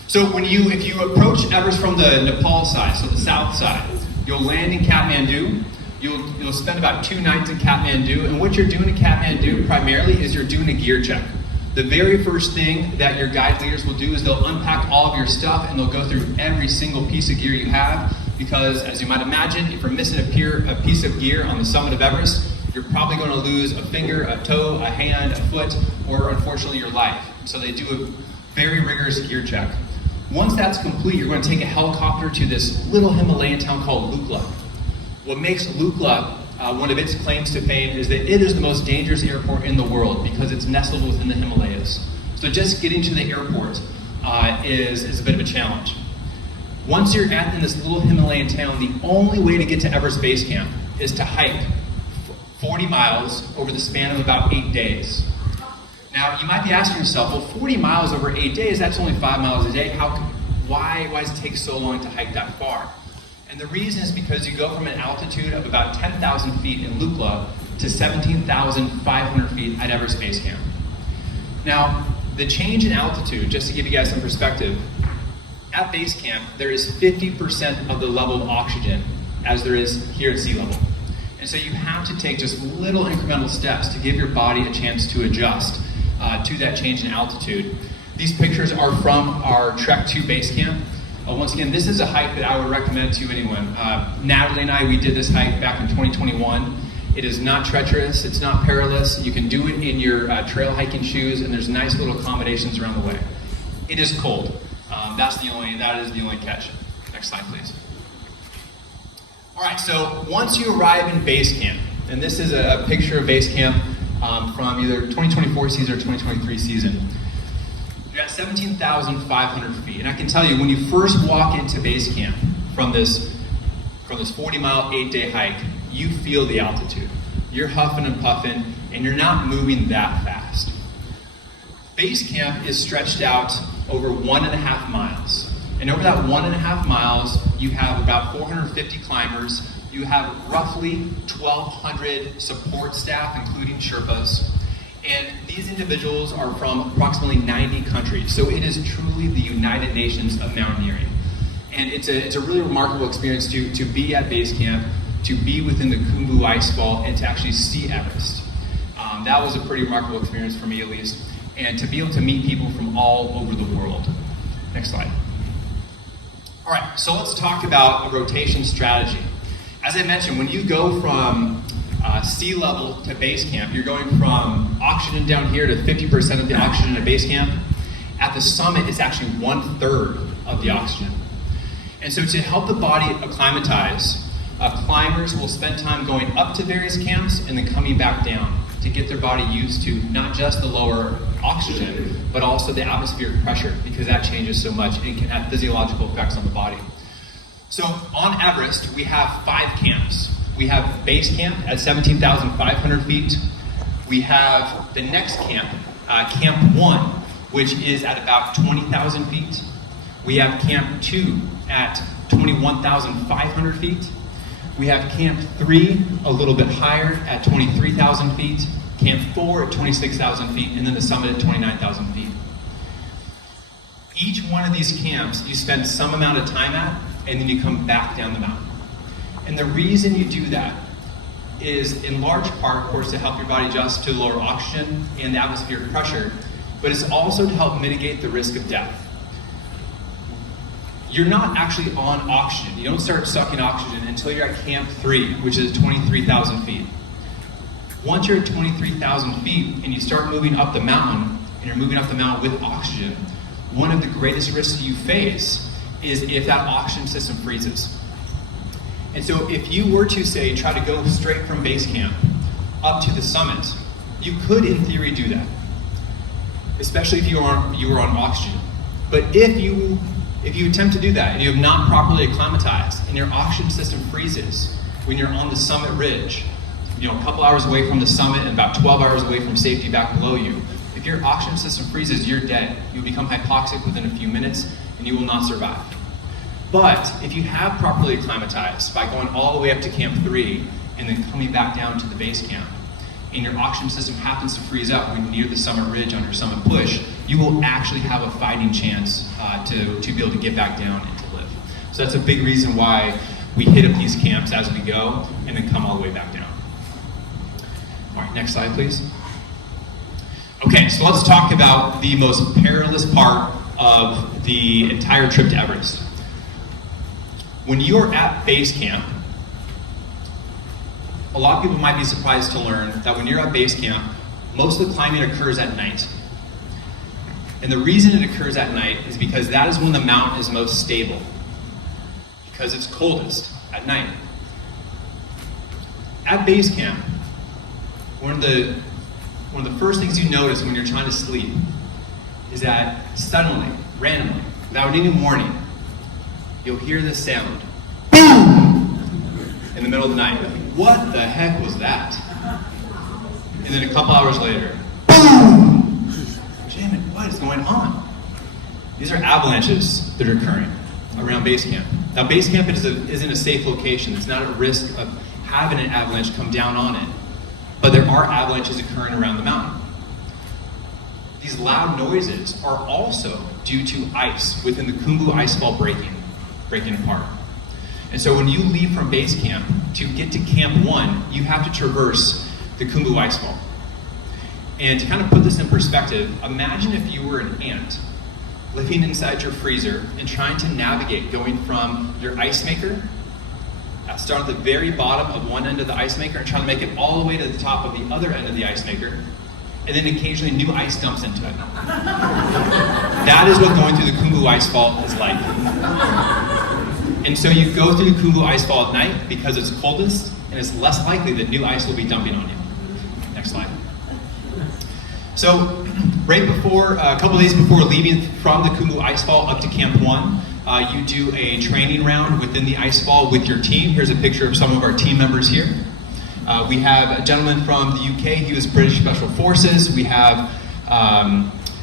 so if you approach Everest from the Nepal side, so the south side, you'll land in Kathmandu. You'll spend about 2 nights in Kathmandu, and what you're doing in Kathmandu primarily is you're doing a gear check. The very first thing that your guide leaders will do is they'll unpack all of your stuff and they'll go through every single piece of gear you have, because as you might imagine, if you're missing a piece of gear on the summit of Everest, you're probably going to lose a finger, a toe, a hand, a foot, or unfortunately your life. So they do a very rigorous gear check. Once that's complete, you're going to take a helicopter to this little Himalayan town called Lukla. What makes Lukla one of its claims to fame is that it is the most dangerous airport in the world because it's nestled within the Himalayas. So just getting to the airport is a bit of a challenge. Once you're in this little Himalayan town, the only way to get to Everest Base Camp is to hike 40 miles over the span of about 8 days. Now, you might be asking yourself, well, 40 miles over 8 days, that's only 5 miles a day. Why does it take so long to hike that far? And the reason is because you go from an altitude of about 10,000 feet in Lukla to 17,500 feet at Everest Base Camp. Now, the change in altitude, just to give you guys some perspective, at base camp, there is 50% of the level of oxygen as there is here at sea level. And so you have to take just little incremental steps to give your body a chance to adjust to that change in altitude. These pictures are from our Trek to Base Camp. Once again, this is a hike that I would recommend to anyone. Natalie and I, we did this hike back in 2021. It is not treacherous, it's not perilous. You can do it in your trail hiking shoes, and there's nice little accommodations around the way. It is cold. That is the only catch. Next slide, please. All right, so once you arrive in base camp, and this is a picture of base camp from either 2024 season or 2023 season. You're at 17,500 feet, and I can tell you, when you first walk into base camp from this 40-mile, 8-day hike, you feel the altitude. You're huffing and puffing, and you're not moving that fast. Base camp is stretched out over 1.5 miles, and over that 1.5 miles, you have about 450 climbers. You have roughly 1,200 support staff, including Sherpas. And these individuals are from approximately 90 countries. So it is truly the United Nations of mountaineering. And it's a really remarkable experience to be at base camp, to be within the Khumbu Icefall, and to actually see Everest. That was a pretty remarkable experience for me, at least. And to be able to meet people from all over the world. Next slide. All right, so let's talk about a rotation strategy. As I mentioned, when you go from sea level to base camp, you're going from oxygen down here to 50% of the oxygen at base camp. At the summit, it's actually 1/3 of the oxygen. And so to help the body acclimatize, climbers will spend time going up to various camps and then coming back down to get their body used to not just the lower oxygen, but also the atmospheric pressure, because that changes so much and can have physiological effects on the body. So on Everest, we have 5 camps. We have base camp at 17,500 feet. We have the next camp, Camp 1, which is at about 20,000 feet. We have Camp 2 at 21,500 feet. We have Camp 3 a little bit higher at 23,000 feet. Camp 4 at 26,000 feet, and then the summit at 29,000 feet. Each one of these camps you spend some amount of time at, and then you come back down the mountain. And the reason you do that is in large part, of course, to help your body adjust to lower oxygen and the atmospheric pressure, but it's also to help mitigate the risk of death. You're not actually on oxygen. You don't start sucking oxygen until you're at Camp 3, which is 23,000 feet. Once you're at 23,000 feet and you start moving up the mountain, and you're moving up the mountain with oxygen, one of the greatest risks you face is if that oxygen system freezes. And so if you were to, say, try to go straight from base camp up to the summit, You could, in theory, do that, especially if you were on oxygen. But if you attempt to do that and you have not properly acclimatized and your oxygen system freezes when you're on the summit ridge, a couple hours away from the summit and about 12 hours away from safety back below you, if your oxygen system freezes, you're dead. You'll become hypoxic within a few minutes and you will not survive. But if you have properly acclimatized by going all the way up to Camp 3 and then coming back down to the base camp, and your oxygen system happens to freeze up when near the summit ridge on your summit push, you will actually have a fighting chance to be able to get back down and to live. So that's a big reason why we hit up these camps as we go and then come all the way back down. All right, next slide, please. Okay, so let's talk about the most perilous part of the entire trip to Everest. When you're at base camp, a lot of people might be surprised to learn that when you're at base camp, most of the climbing occurs at night. And the reason it occurs at night is because that is when the mountain is most stable, because it's coldest at night. At base camp, one of the first things you notice when you're trying to sleep is that suddenly, randomly, without any warning, you'll hear this sound. Boom! In the middle of the night. What the heck was that? And then a couple hours later, boom! Damn it, what is going on? These are avalanches that are occurring around base camp. Now, base camp isn't a safe location. It's not at risk of having an avalanche come down on it. But there are avalanches occurring around the mountain. These loud noises are also due to ice within the Khumbu icefall breaking apart. And so when you leave from base camp to get to Camp 1, you have to traverse the Khumbu icefall. And to kind of put this in perspective, imagine if you were an ant living inside your freezer and trying to navigate going from your ice maker, start at the very bottom of one end of the ice maker and trying to make it all the way to the top of the other end of the ice maker, and then occasionally new ice dumps into it. That is what going through the Khumbu icefall is like. And so you go through the Khumbu icefall at night because it's coldest and it's less likely that new ice will be dumping on you. Next slide. So right before, a couple days before leaving from the Khumbu icefall up to Camp 1, you do a training round within the icefall with your team. Here's a picture of some of our team members here. We have a gentleman from the UK, he was British Special Forces. We have,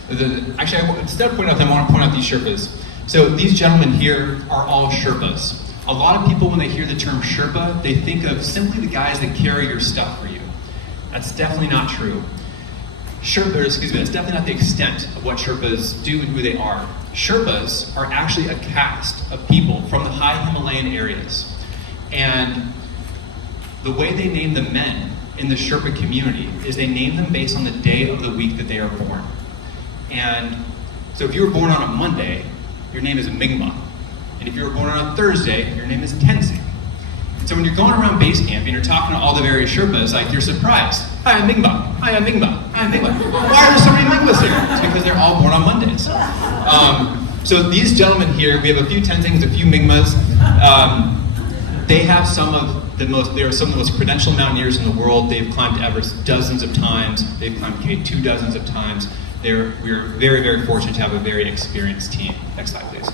instead of pointing out them, I want to point out these Sherpas. So these gentlemen here are all Sherpas. A lot of people, when they hear the term Sherpa, they think of simply the guys that carry your stuff for you. That's definitely not true. That's definitely not the extent of what Sherpas do and who they are. Sherpas are actually a caste of people from the high Himalayan areas. And the way they name the men in the Sherpa community is they name them based on the day of the week that they are born. And so if you were born on a Monday, your name is Mingma. And if you were born on a Thursday, your name is Tenzing. And so when you're going around base camp and you're talking to all the various Sherpas, like you're surprised. Hi, I'm Mingma. Hi, I'm Mingma. Hi, I'm Mingma. Why are there so many Mingmas here? It's because they're all born on Mondays. So these gentlemen here, we have a few Tenzings, a few Mingmas. They have they are some of the most credentialed mountaineers in the world. They've climbed Everest dozens of times. They've climbed K2 dozens of times. We're very, very fortunate to have a very experienced team. Next slide, please.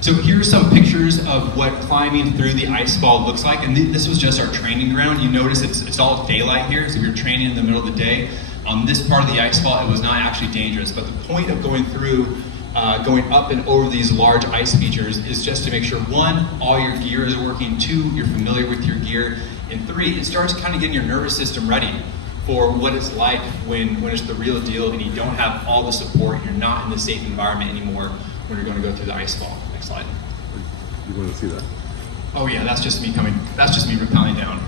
So here's some pictures of what climbing through the icefall looks like. And this was just our training ground. You notice it's all daylight here, so we were training in the middle of the day. On this part of the icefall, it was not actually dangerous. But the point of going through, going up and over these large ice features is just to make sure, one, all your gear is working, two, you're familiar with your gear, and three, it starts kind of getting your nervous system ready for what it's like when it's the real deal and you don't have all the support, you're not in the safe environment anymore when you're going to go through the icefall. Next slide. You want to see that? Oh yeah, that's just me rappelling down.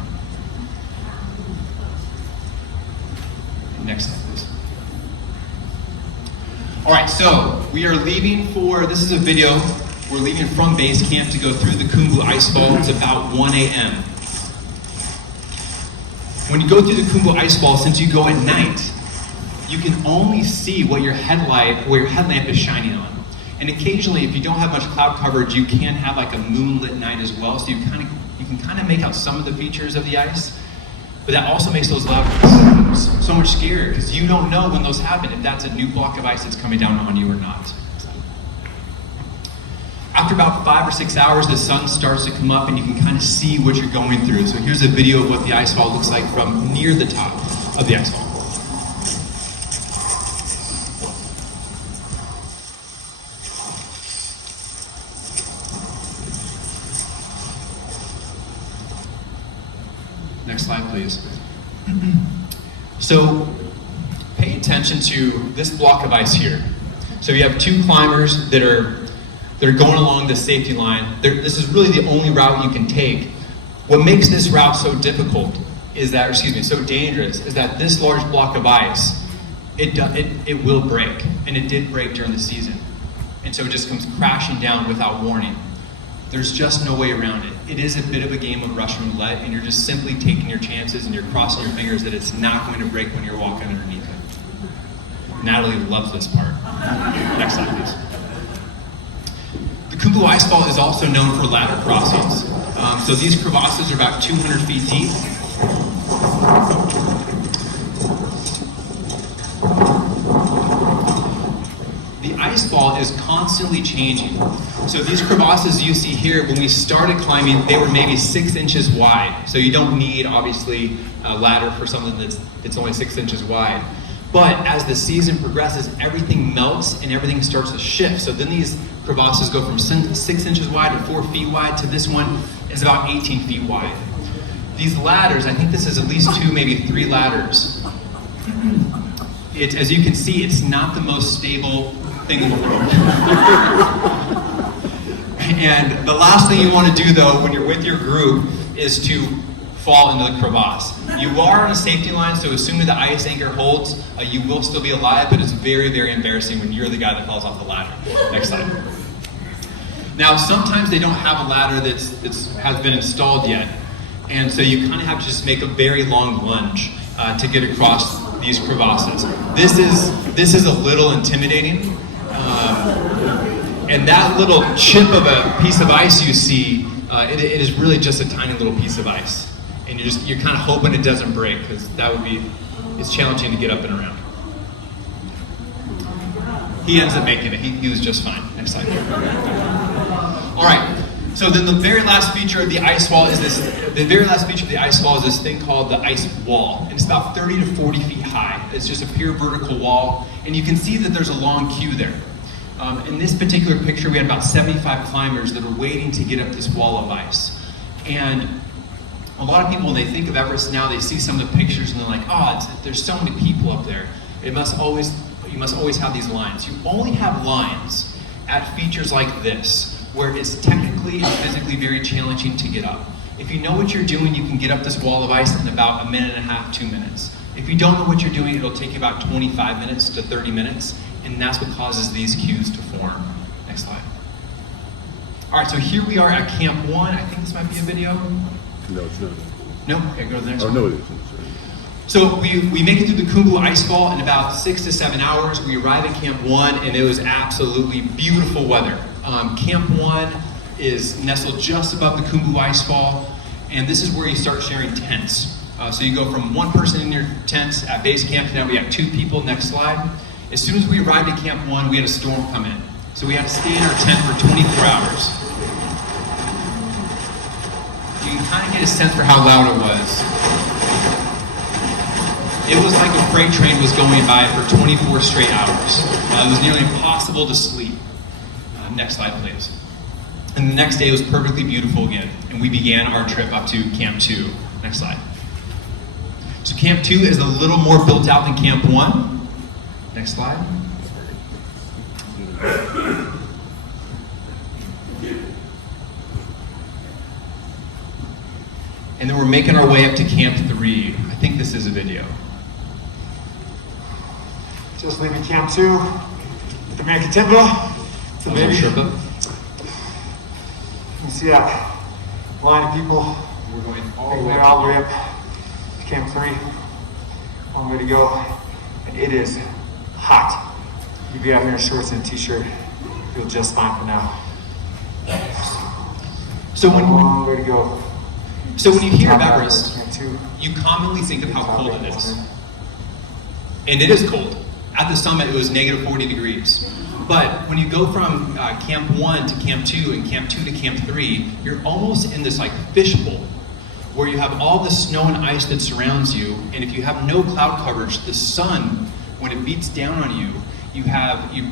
Next slide, please. All right, so we are leaving this is a video, we're leaving from base camp to go through the Khumbu icefall. It's about 1 a.m. When you go through the Khumbu icefall, since you go at night, you can only see what your headlamp is shining on. And occasionally, if you don't have much cloud coverage, you can have like a moonlit night as well, so you can kind of make out some of the features of the ice. But that also makes those loud booms so much scarier because you don't know when those happen, if that's a new block of ice that's coming down on you or not. After about 5 or 6 hours, the sun starts to come up and you can kind of see what you're going through. So here's a video of what the ice fall looks like from near the top of the ice fall. Next slide, please. So pay attention to this block of ice here. So you have 2 climbers that are going along the safety line. This is really the only route you can take. What makes this route so difficult is that, so dangerous, is that this large block of ice, it will break, and it did break during the season. And so it just comes crashing down without warning. There's just no way around it. It is a bit of a game of Russian roulette, and you're just simply taking your chances and you're crossing your fingers that it's not going to break when you're walking underneath it. Natalie loves this part. Next slide, please. The Kumbu ice fall is also known for ladder crossings. So these crevasses are about 200 feet deep. The ice fall is constantly changing. So these crevasses you see here, when we started climbing, they were maybe 6 inches wide. So you don't need, obviously, a ladder for something that's only 6 inches wide. But as the season progresses, everything melts and everything starts to shift. So then these crevasses go from 6 inches wide to 4 feet wide to this one is about 18 feet wide. These ladders, I think this is at least 2, maybe 3 ladders. As you can see, it's not the most stable thing in the world. And the last thing you want to do, though, when you're with your group, is to fall into the crevasse. You are on a safety line, so assuming the ice anchor holds, you will still be alive, but it's very, very embarrassing when you're the guy that falls off the ladder. Next slide. Now, sometimes they don't have a ladder that has been installed yet, and so you kind of have to just make a very long lunge to get across these crevasses. This is a little intimidating, and that little chip of a piece of ice you see, it is really just a tiny little piece of ice. And you're kind of hoping it doesn't break, because it's challenging to get up and around. He ends up making it. He was just fine. Next slide. All right. So then the very last feature of the ice wall is this. The very last feature of the ice wall is this thing called the ice wall. And it's about 30 to 40 feet high. It's just a pure vertical wall, and you can see that there's a long queue there. In this particular picture, we had about 75 climbers that were waiting to get up this wall of ice. And a lot of people, when they think of Everest now, they see some of the pictures and they're like, oh, there's so many people up there. You must always have these lines. You only have lines at features like this, where it's technically and physically very challenging to get up. If you know what you're doing, you can get up this wall of ice in about 1.5 minutes, 2 minutes. If you don't know what you're doing, it'll take you about 25 minutes to 30 minutes, and that's what causes these queues to form. Next slide. All right, so here we are at Camp 1. I think this might be a video. No, it's not. No? Okay, go to the next one. Oh, no, it isn't. Sorry. So we make it through the Kumbu ice fall in about 6 to 7 hours. We arrive at Camp 1, and it was absolutely beautiful weather. Camp 1 is nestled just above the Kumbu ice fall, and this is where you start sharing tents. So you go from 1 person in your tents at base camp, to now we have 2 people. Next slide. As soon as we arrived at Camp 1, we had a storm come in. So we had to stay in our tent for 24 hours. You can kind of get a sense for how loud it was. It was like a freight train was going by for 24 straight hours. It was nearly impossible to sleep. Next slide, please. And the next day was perfectly beautiful again, and we began our trip up to Camp 2. Next slide. So Camp 2 is a little more built out than Camp 1. Next slide. And then we're making our way up to Camp 3. I think this is a video. Just leaving Camp 2 with the American Temple. It's a baby. You can see that line of people. We're going all the way up to Camp 3. One way to go. And it is hot. You'd be out here in shorts and a t-shirt. Feel just fine for now. So long way to go. So when you hear of Everest, You commonly think of how cold it is. And it is cold. At the summit, it was negative 40 degrees. But when you go from Camp 1 to Camp 2 and Camp 2 to Camp 3, you're almost in this like fishbowl where you have all the snow and ice that surrounds you, and if you have no cloud coverage, the sun, when it beats down on you, you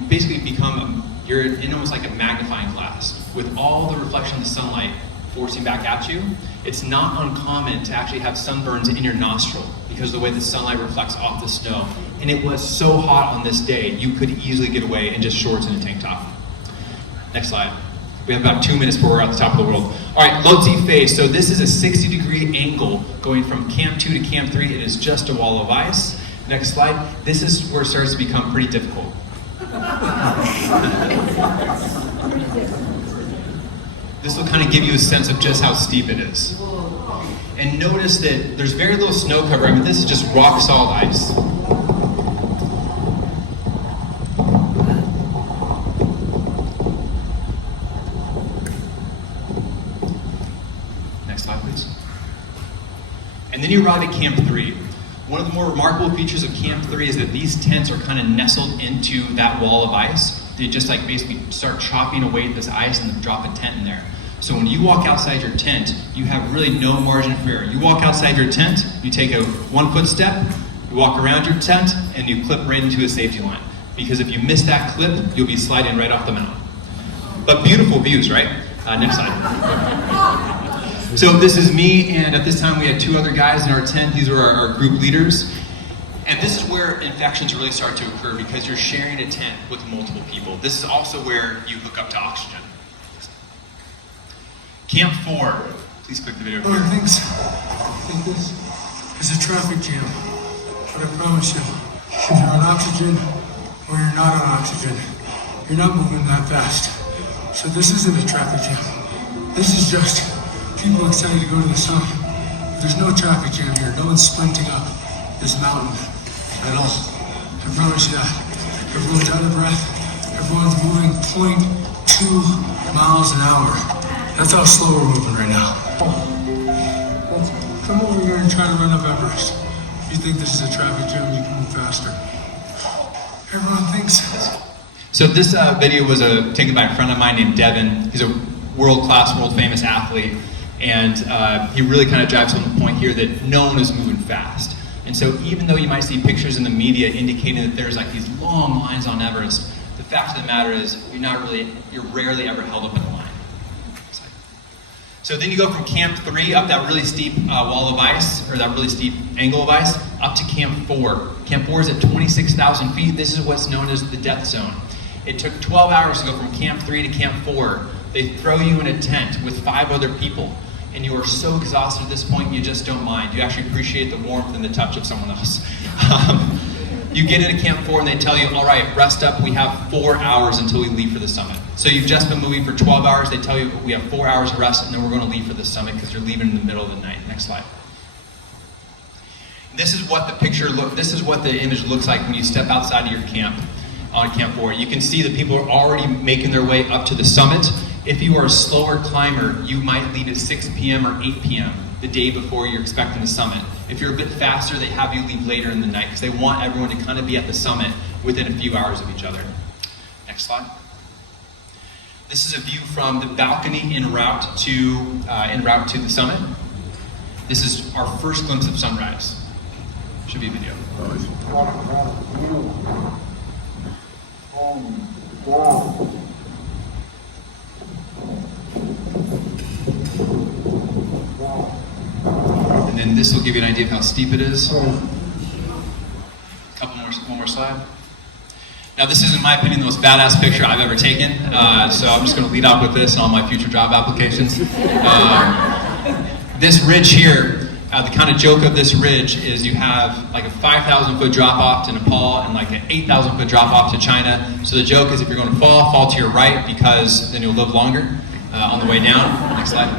basically become, you're in almost like a magnifying glass with all the reflection of the sunlight forcing back at you. It's not uncommon to actually have sunburns in your nostril because of the way the sunlight reflects off the snow. And it was so hot on this day, you could easily get away in just shorts and a tank top. Next slide. We have about 2 minutes before we're at the top of the world. All right, Lhotse phase. So this is a 60-degree angle going from Camp 2 to Camp 3. It is just a wall of ice. Next slide. This is where it starts to become pretty difficult. This will kind of give you a sense of just how steep it is. And notice that there's very little snow cover. I mean, this is just rock solid ice. Next slide, please. And then you arrive at Camp 3. One of the more remarkable features of Camp 3 is that these tents are kind of nestled into that wall of ice. They just like basically start chopping away at this ice and then drop a tent in there. So when you walk outside your tent, you have really no margin for error. You walk outside your tent, you take a 1 foot step, you walk around your tent, and you clip right into a safety line. Because if you miss that clip, you'll be sliding right off the mountain. But beautiful views, right? Next slide. So this is me, and at this time we had 2 other guys in our tent. These were our group leaders. And this is where infections really start to occur because you're sharing a tent with multiple people. This is also where you hook up to oxygen. Camp 4. Please click the video. Oh, thanks. I think this is a traffic jam. But I promise you, if you're on oxygen or you're not on oxygen, you're not moving that fast. So this isn't a traffic jam. This is just people excited to go to the summit. There's no traffic jam here. No one's sprinting up this mountain at all. I promise you that. Everyone's out of breath. Everyone's moving 0.2 miles an hour. That's how slow we're moving right now. Come over here and try to run up Everest. If you think this is a traffic jam, you can move faster. Everyone thinks. So this video was taken by a friend of mine named Devin. He's a world-class, world-famous athlete. And he really kind of drives home the point here that no one is moving fast. And so even though you might see pictures in the media indicating that there's like these long lines on Everest, the fact of the matter is you're rarely ever held up in a line. So then you go from Camp 3 up that really steep wall of ice, or that really steep angle of ice, up to Camp 4. Camp 4 is at 26,000 feet. This is what's known as the death zone. It took 12 hours to go from Camp 3 to Camp 4. They throw you in a tent with 5 other people, and you are so exhausted at this point, you just don't mind. You actually appreciate the warmth and the touch of someone else. You get into Camp 4 and they tell you, all right, rest up, we have 4 hours until we leave for the summit. So you've just been moving for 12 hours, they tell you we have 4 hours of rest and then we're going to leave for the summit because you're leaving in the middle of the night. Next slide. This is what the image looks like when you step outside of your camp on Camp 4. You can see that people are already making their way up to the summit. If you are a slower climber, you might leave at 6 p.m. or 8 p.m. the day before you're expecting the summit. If you're a bit faster, they have you leave later in the night because they want everyone to kind of be at the summit within a few hours of each other. Next slide. This is a view from the balcony en route to the summit. This is our first glimpse of sunrise. Should be a video. And then this will give you an idea of how steep it is. One more slide. Now this is, in my opinion, the most badass picture I've ever taken. So I'm just going to lead off with this in all my future job applications. This ridge here, the kind of joke of this ridge is you have like a 5,000 foot drop off to Nepal and like an 8,000 foot drop off to China. So the joke is if you're going to fall to your right because then you'll live longer on the way down. Next slide.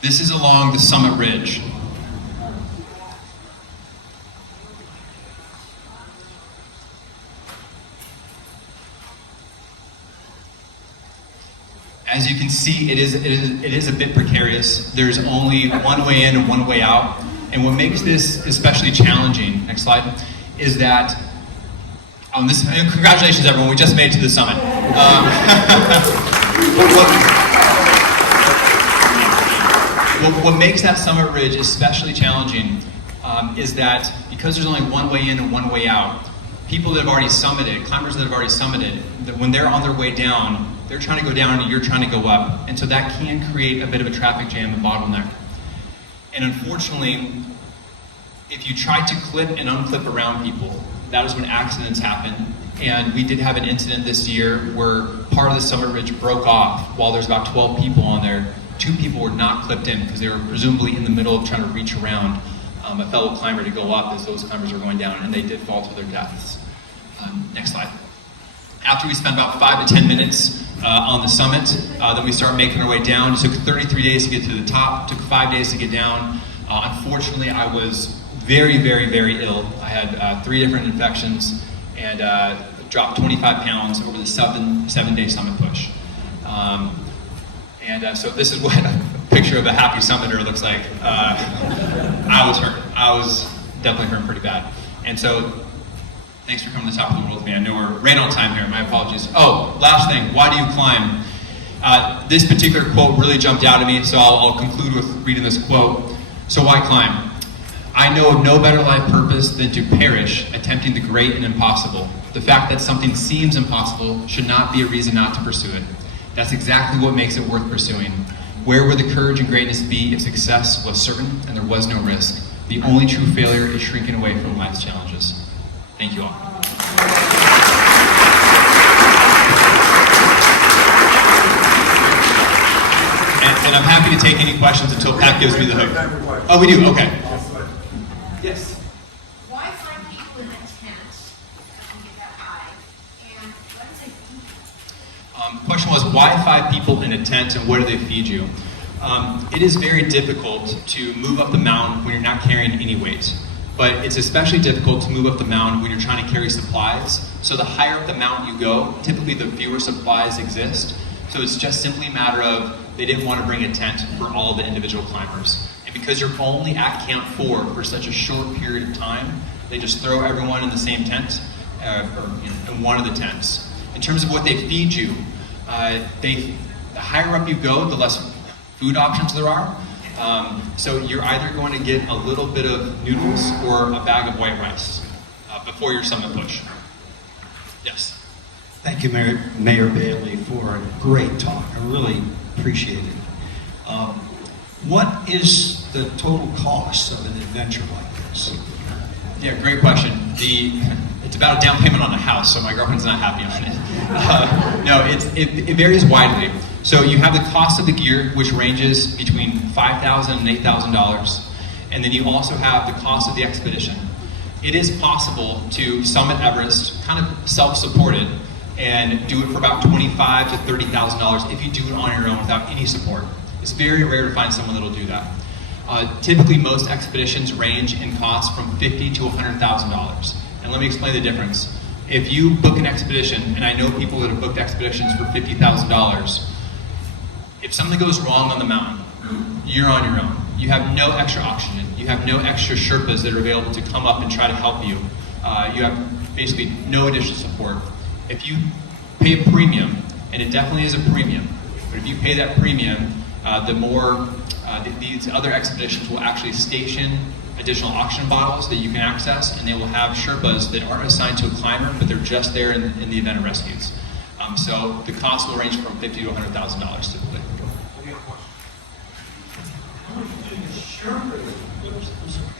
This is along the summit ridge. As you can see, it is a bit precarious. There's only one way in and one way out. And what makes this especially challenging, next slide, is that, and congratulations everyone, we just made it to the summit. What makes that summit ridge especially challenging is that because there's only one way in and one way out, people that have already summited, climbers that have already summited, that when they're on their way down, they're trying to go down and you're trying to go up. And so that can create a bit of a traffic jam and bottleneck. And unfortunately, if you try to clip and unclip around people, that is when accidents happen. And we did have an incident this year where part of the summit ridge broke off while there's about 12 people on there. 2 people were not clipped in because they were presumably in the middle of trying to reach around a fellow climber to go up as those climbers were going down, and they did fall to their deaths. Next slide. After we spent about 5 to 10 minutes on the summit, then we started making our way down. It took 33 days to get to the top, took 5 days to get down. Unfortunately, I was very, very, very ill. I had 3 different infections and dropped 25 pounds over the 7-day summit push. So this is what a picture of a happy summiter looks like. I was hurt. I was definitely hurt pretty bad. And so, thanks for coming to the top of the world with me. I know we're right on time here. My apologies. Oh, last thing. Why do you climb? This particular quote really jumped out at me, so I'll conclude with reading this quote. So why climb? I know of no better life purpose than to perish attempting the great and impossible. The fact that something seems impossible should not be a reason not to pursue it. That's exactly what makes it worth pursuing. Where would the courage and greatness be if success was certain and there was no risk? The only true failure is shrinking away from life's challenges. Thank you all. And I'm happy to take any questions until Pat gives me the hook. Oh, we do? Okay. Yes. Why find people in a tent and get that high? And what do they eat? Question was, why 5 people in a tent and what do they feed you? It is very difficult to move up the mountain when you're not carrying any weight. But it's especially difficult to move up the mountain when you're trying to carry supplies. So the higher up the mountain you go, typically the fewer supplies exist. So it's just simply a matter of they didn't want to bring a tent for all the individual climbers. And because you're only at Camp 4 for such a short period of time, they just throw everyone in the same tent, in one of the tents. In terms of what they feed you, the higher up you go, the less food options there are. So you're either going to get a little bit of noodles or a bag of white rice before your summit push. Yes. Thank you, Mayor Bailey, for a great talk. I really appreciate it. What is the total cost of an adventure like this? Yeah, great question. It's about a down payment on a house, so my girlfriend's not happy on it. No, it varies widely. So you have the cost of the gear, which ranges between $5,000 and $8,000, and then you also have the cost of the expedition. It is possible to summit Everest, kind of self-supported, and do it for about $25,000 to $30,000 if you do it on your own without any support. It's very rare to find someone that'll do that. Typically, most expeditions range in cost from $50,000 to $100,000. And let me explain the difference. If you book an expedition, and I know people that have booked expeditions for $50,000, if something goes wrong on the mountain, you're on your own. You have no extra oxygen. You have no extra Sherpas that are available to come up and try to help you. You have basically no additional support. If you pay a premium, and it definitely is a premium, but if you pay that premium, the more these other expeditions will actually station additional oxygen bottles that you can access, and they will have Sherpas that aren't assigned to a climber, but they're just there in the event of rescues. So the cost will range from $50,000 to $100,000 typically.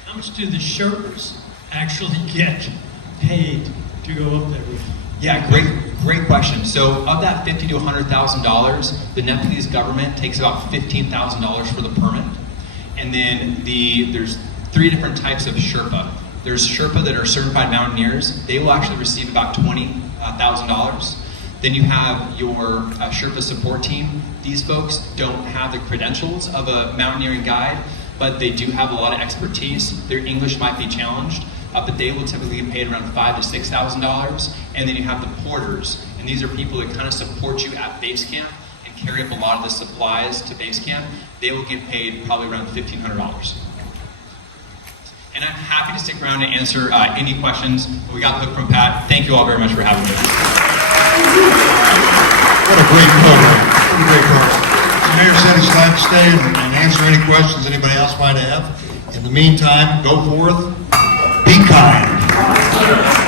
How much do the Sherpas actually get paid to go up there? Yeah, great question. So of that $50,000 to $100,000, the Nepalese government takes about $15,000 for the permit. And then there's 3 different types of Sherpa. There's Sherpa that are certified mountaineers. They will actually receive about $20,000. Then you have your Sherpa support team. These folks don't have the credentials of a mountaineering guide, but they do have a lot of expertise. Their English might be challenged, but they will typically get paid around $5,000 to $6,000. And then you have the porters, and these are people that kind of support you at base camp and carry up a lot of the supplies to base camp, they will get paid probably around $1,500. And I'm happy to stick around to answer any questions. We got the look from Pat. Thank you all very much for having me. What a great program. What a great program. The mayor said he's glad to stay and answer any questions anybody else might have. In the meantime, go forth, be kind.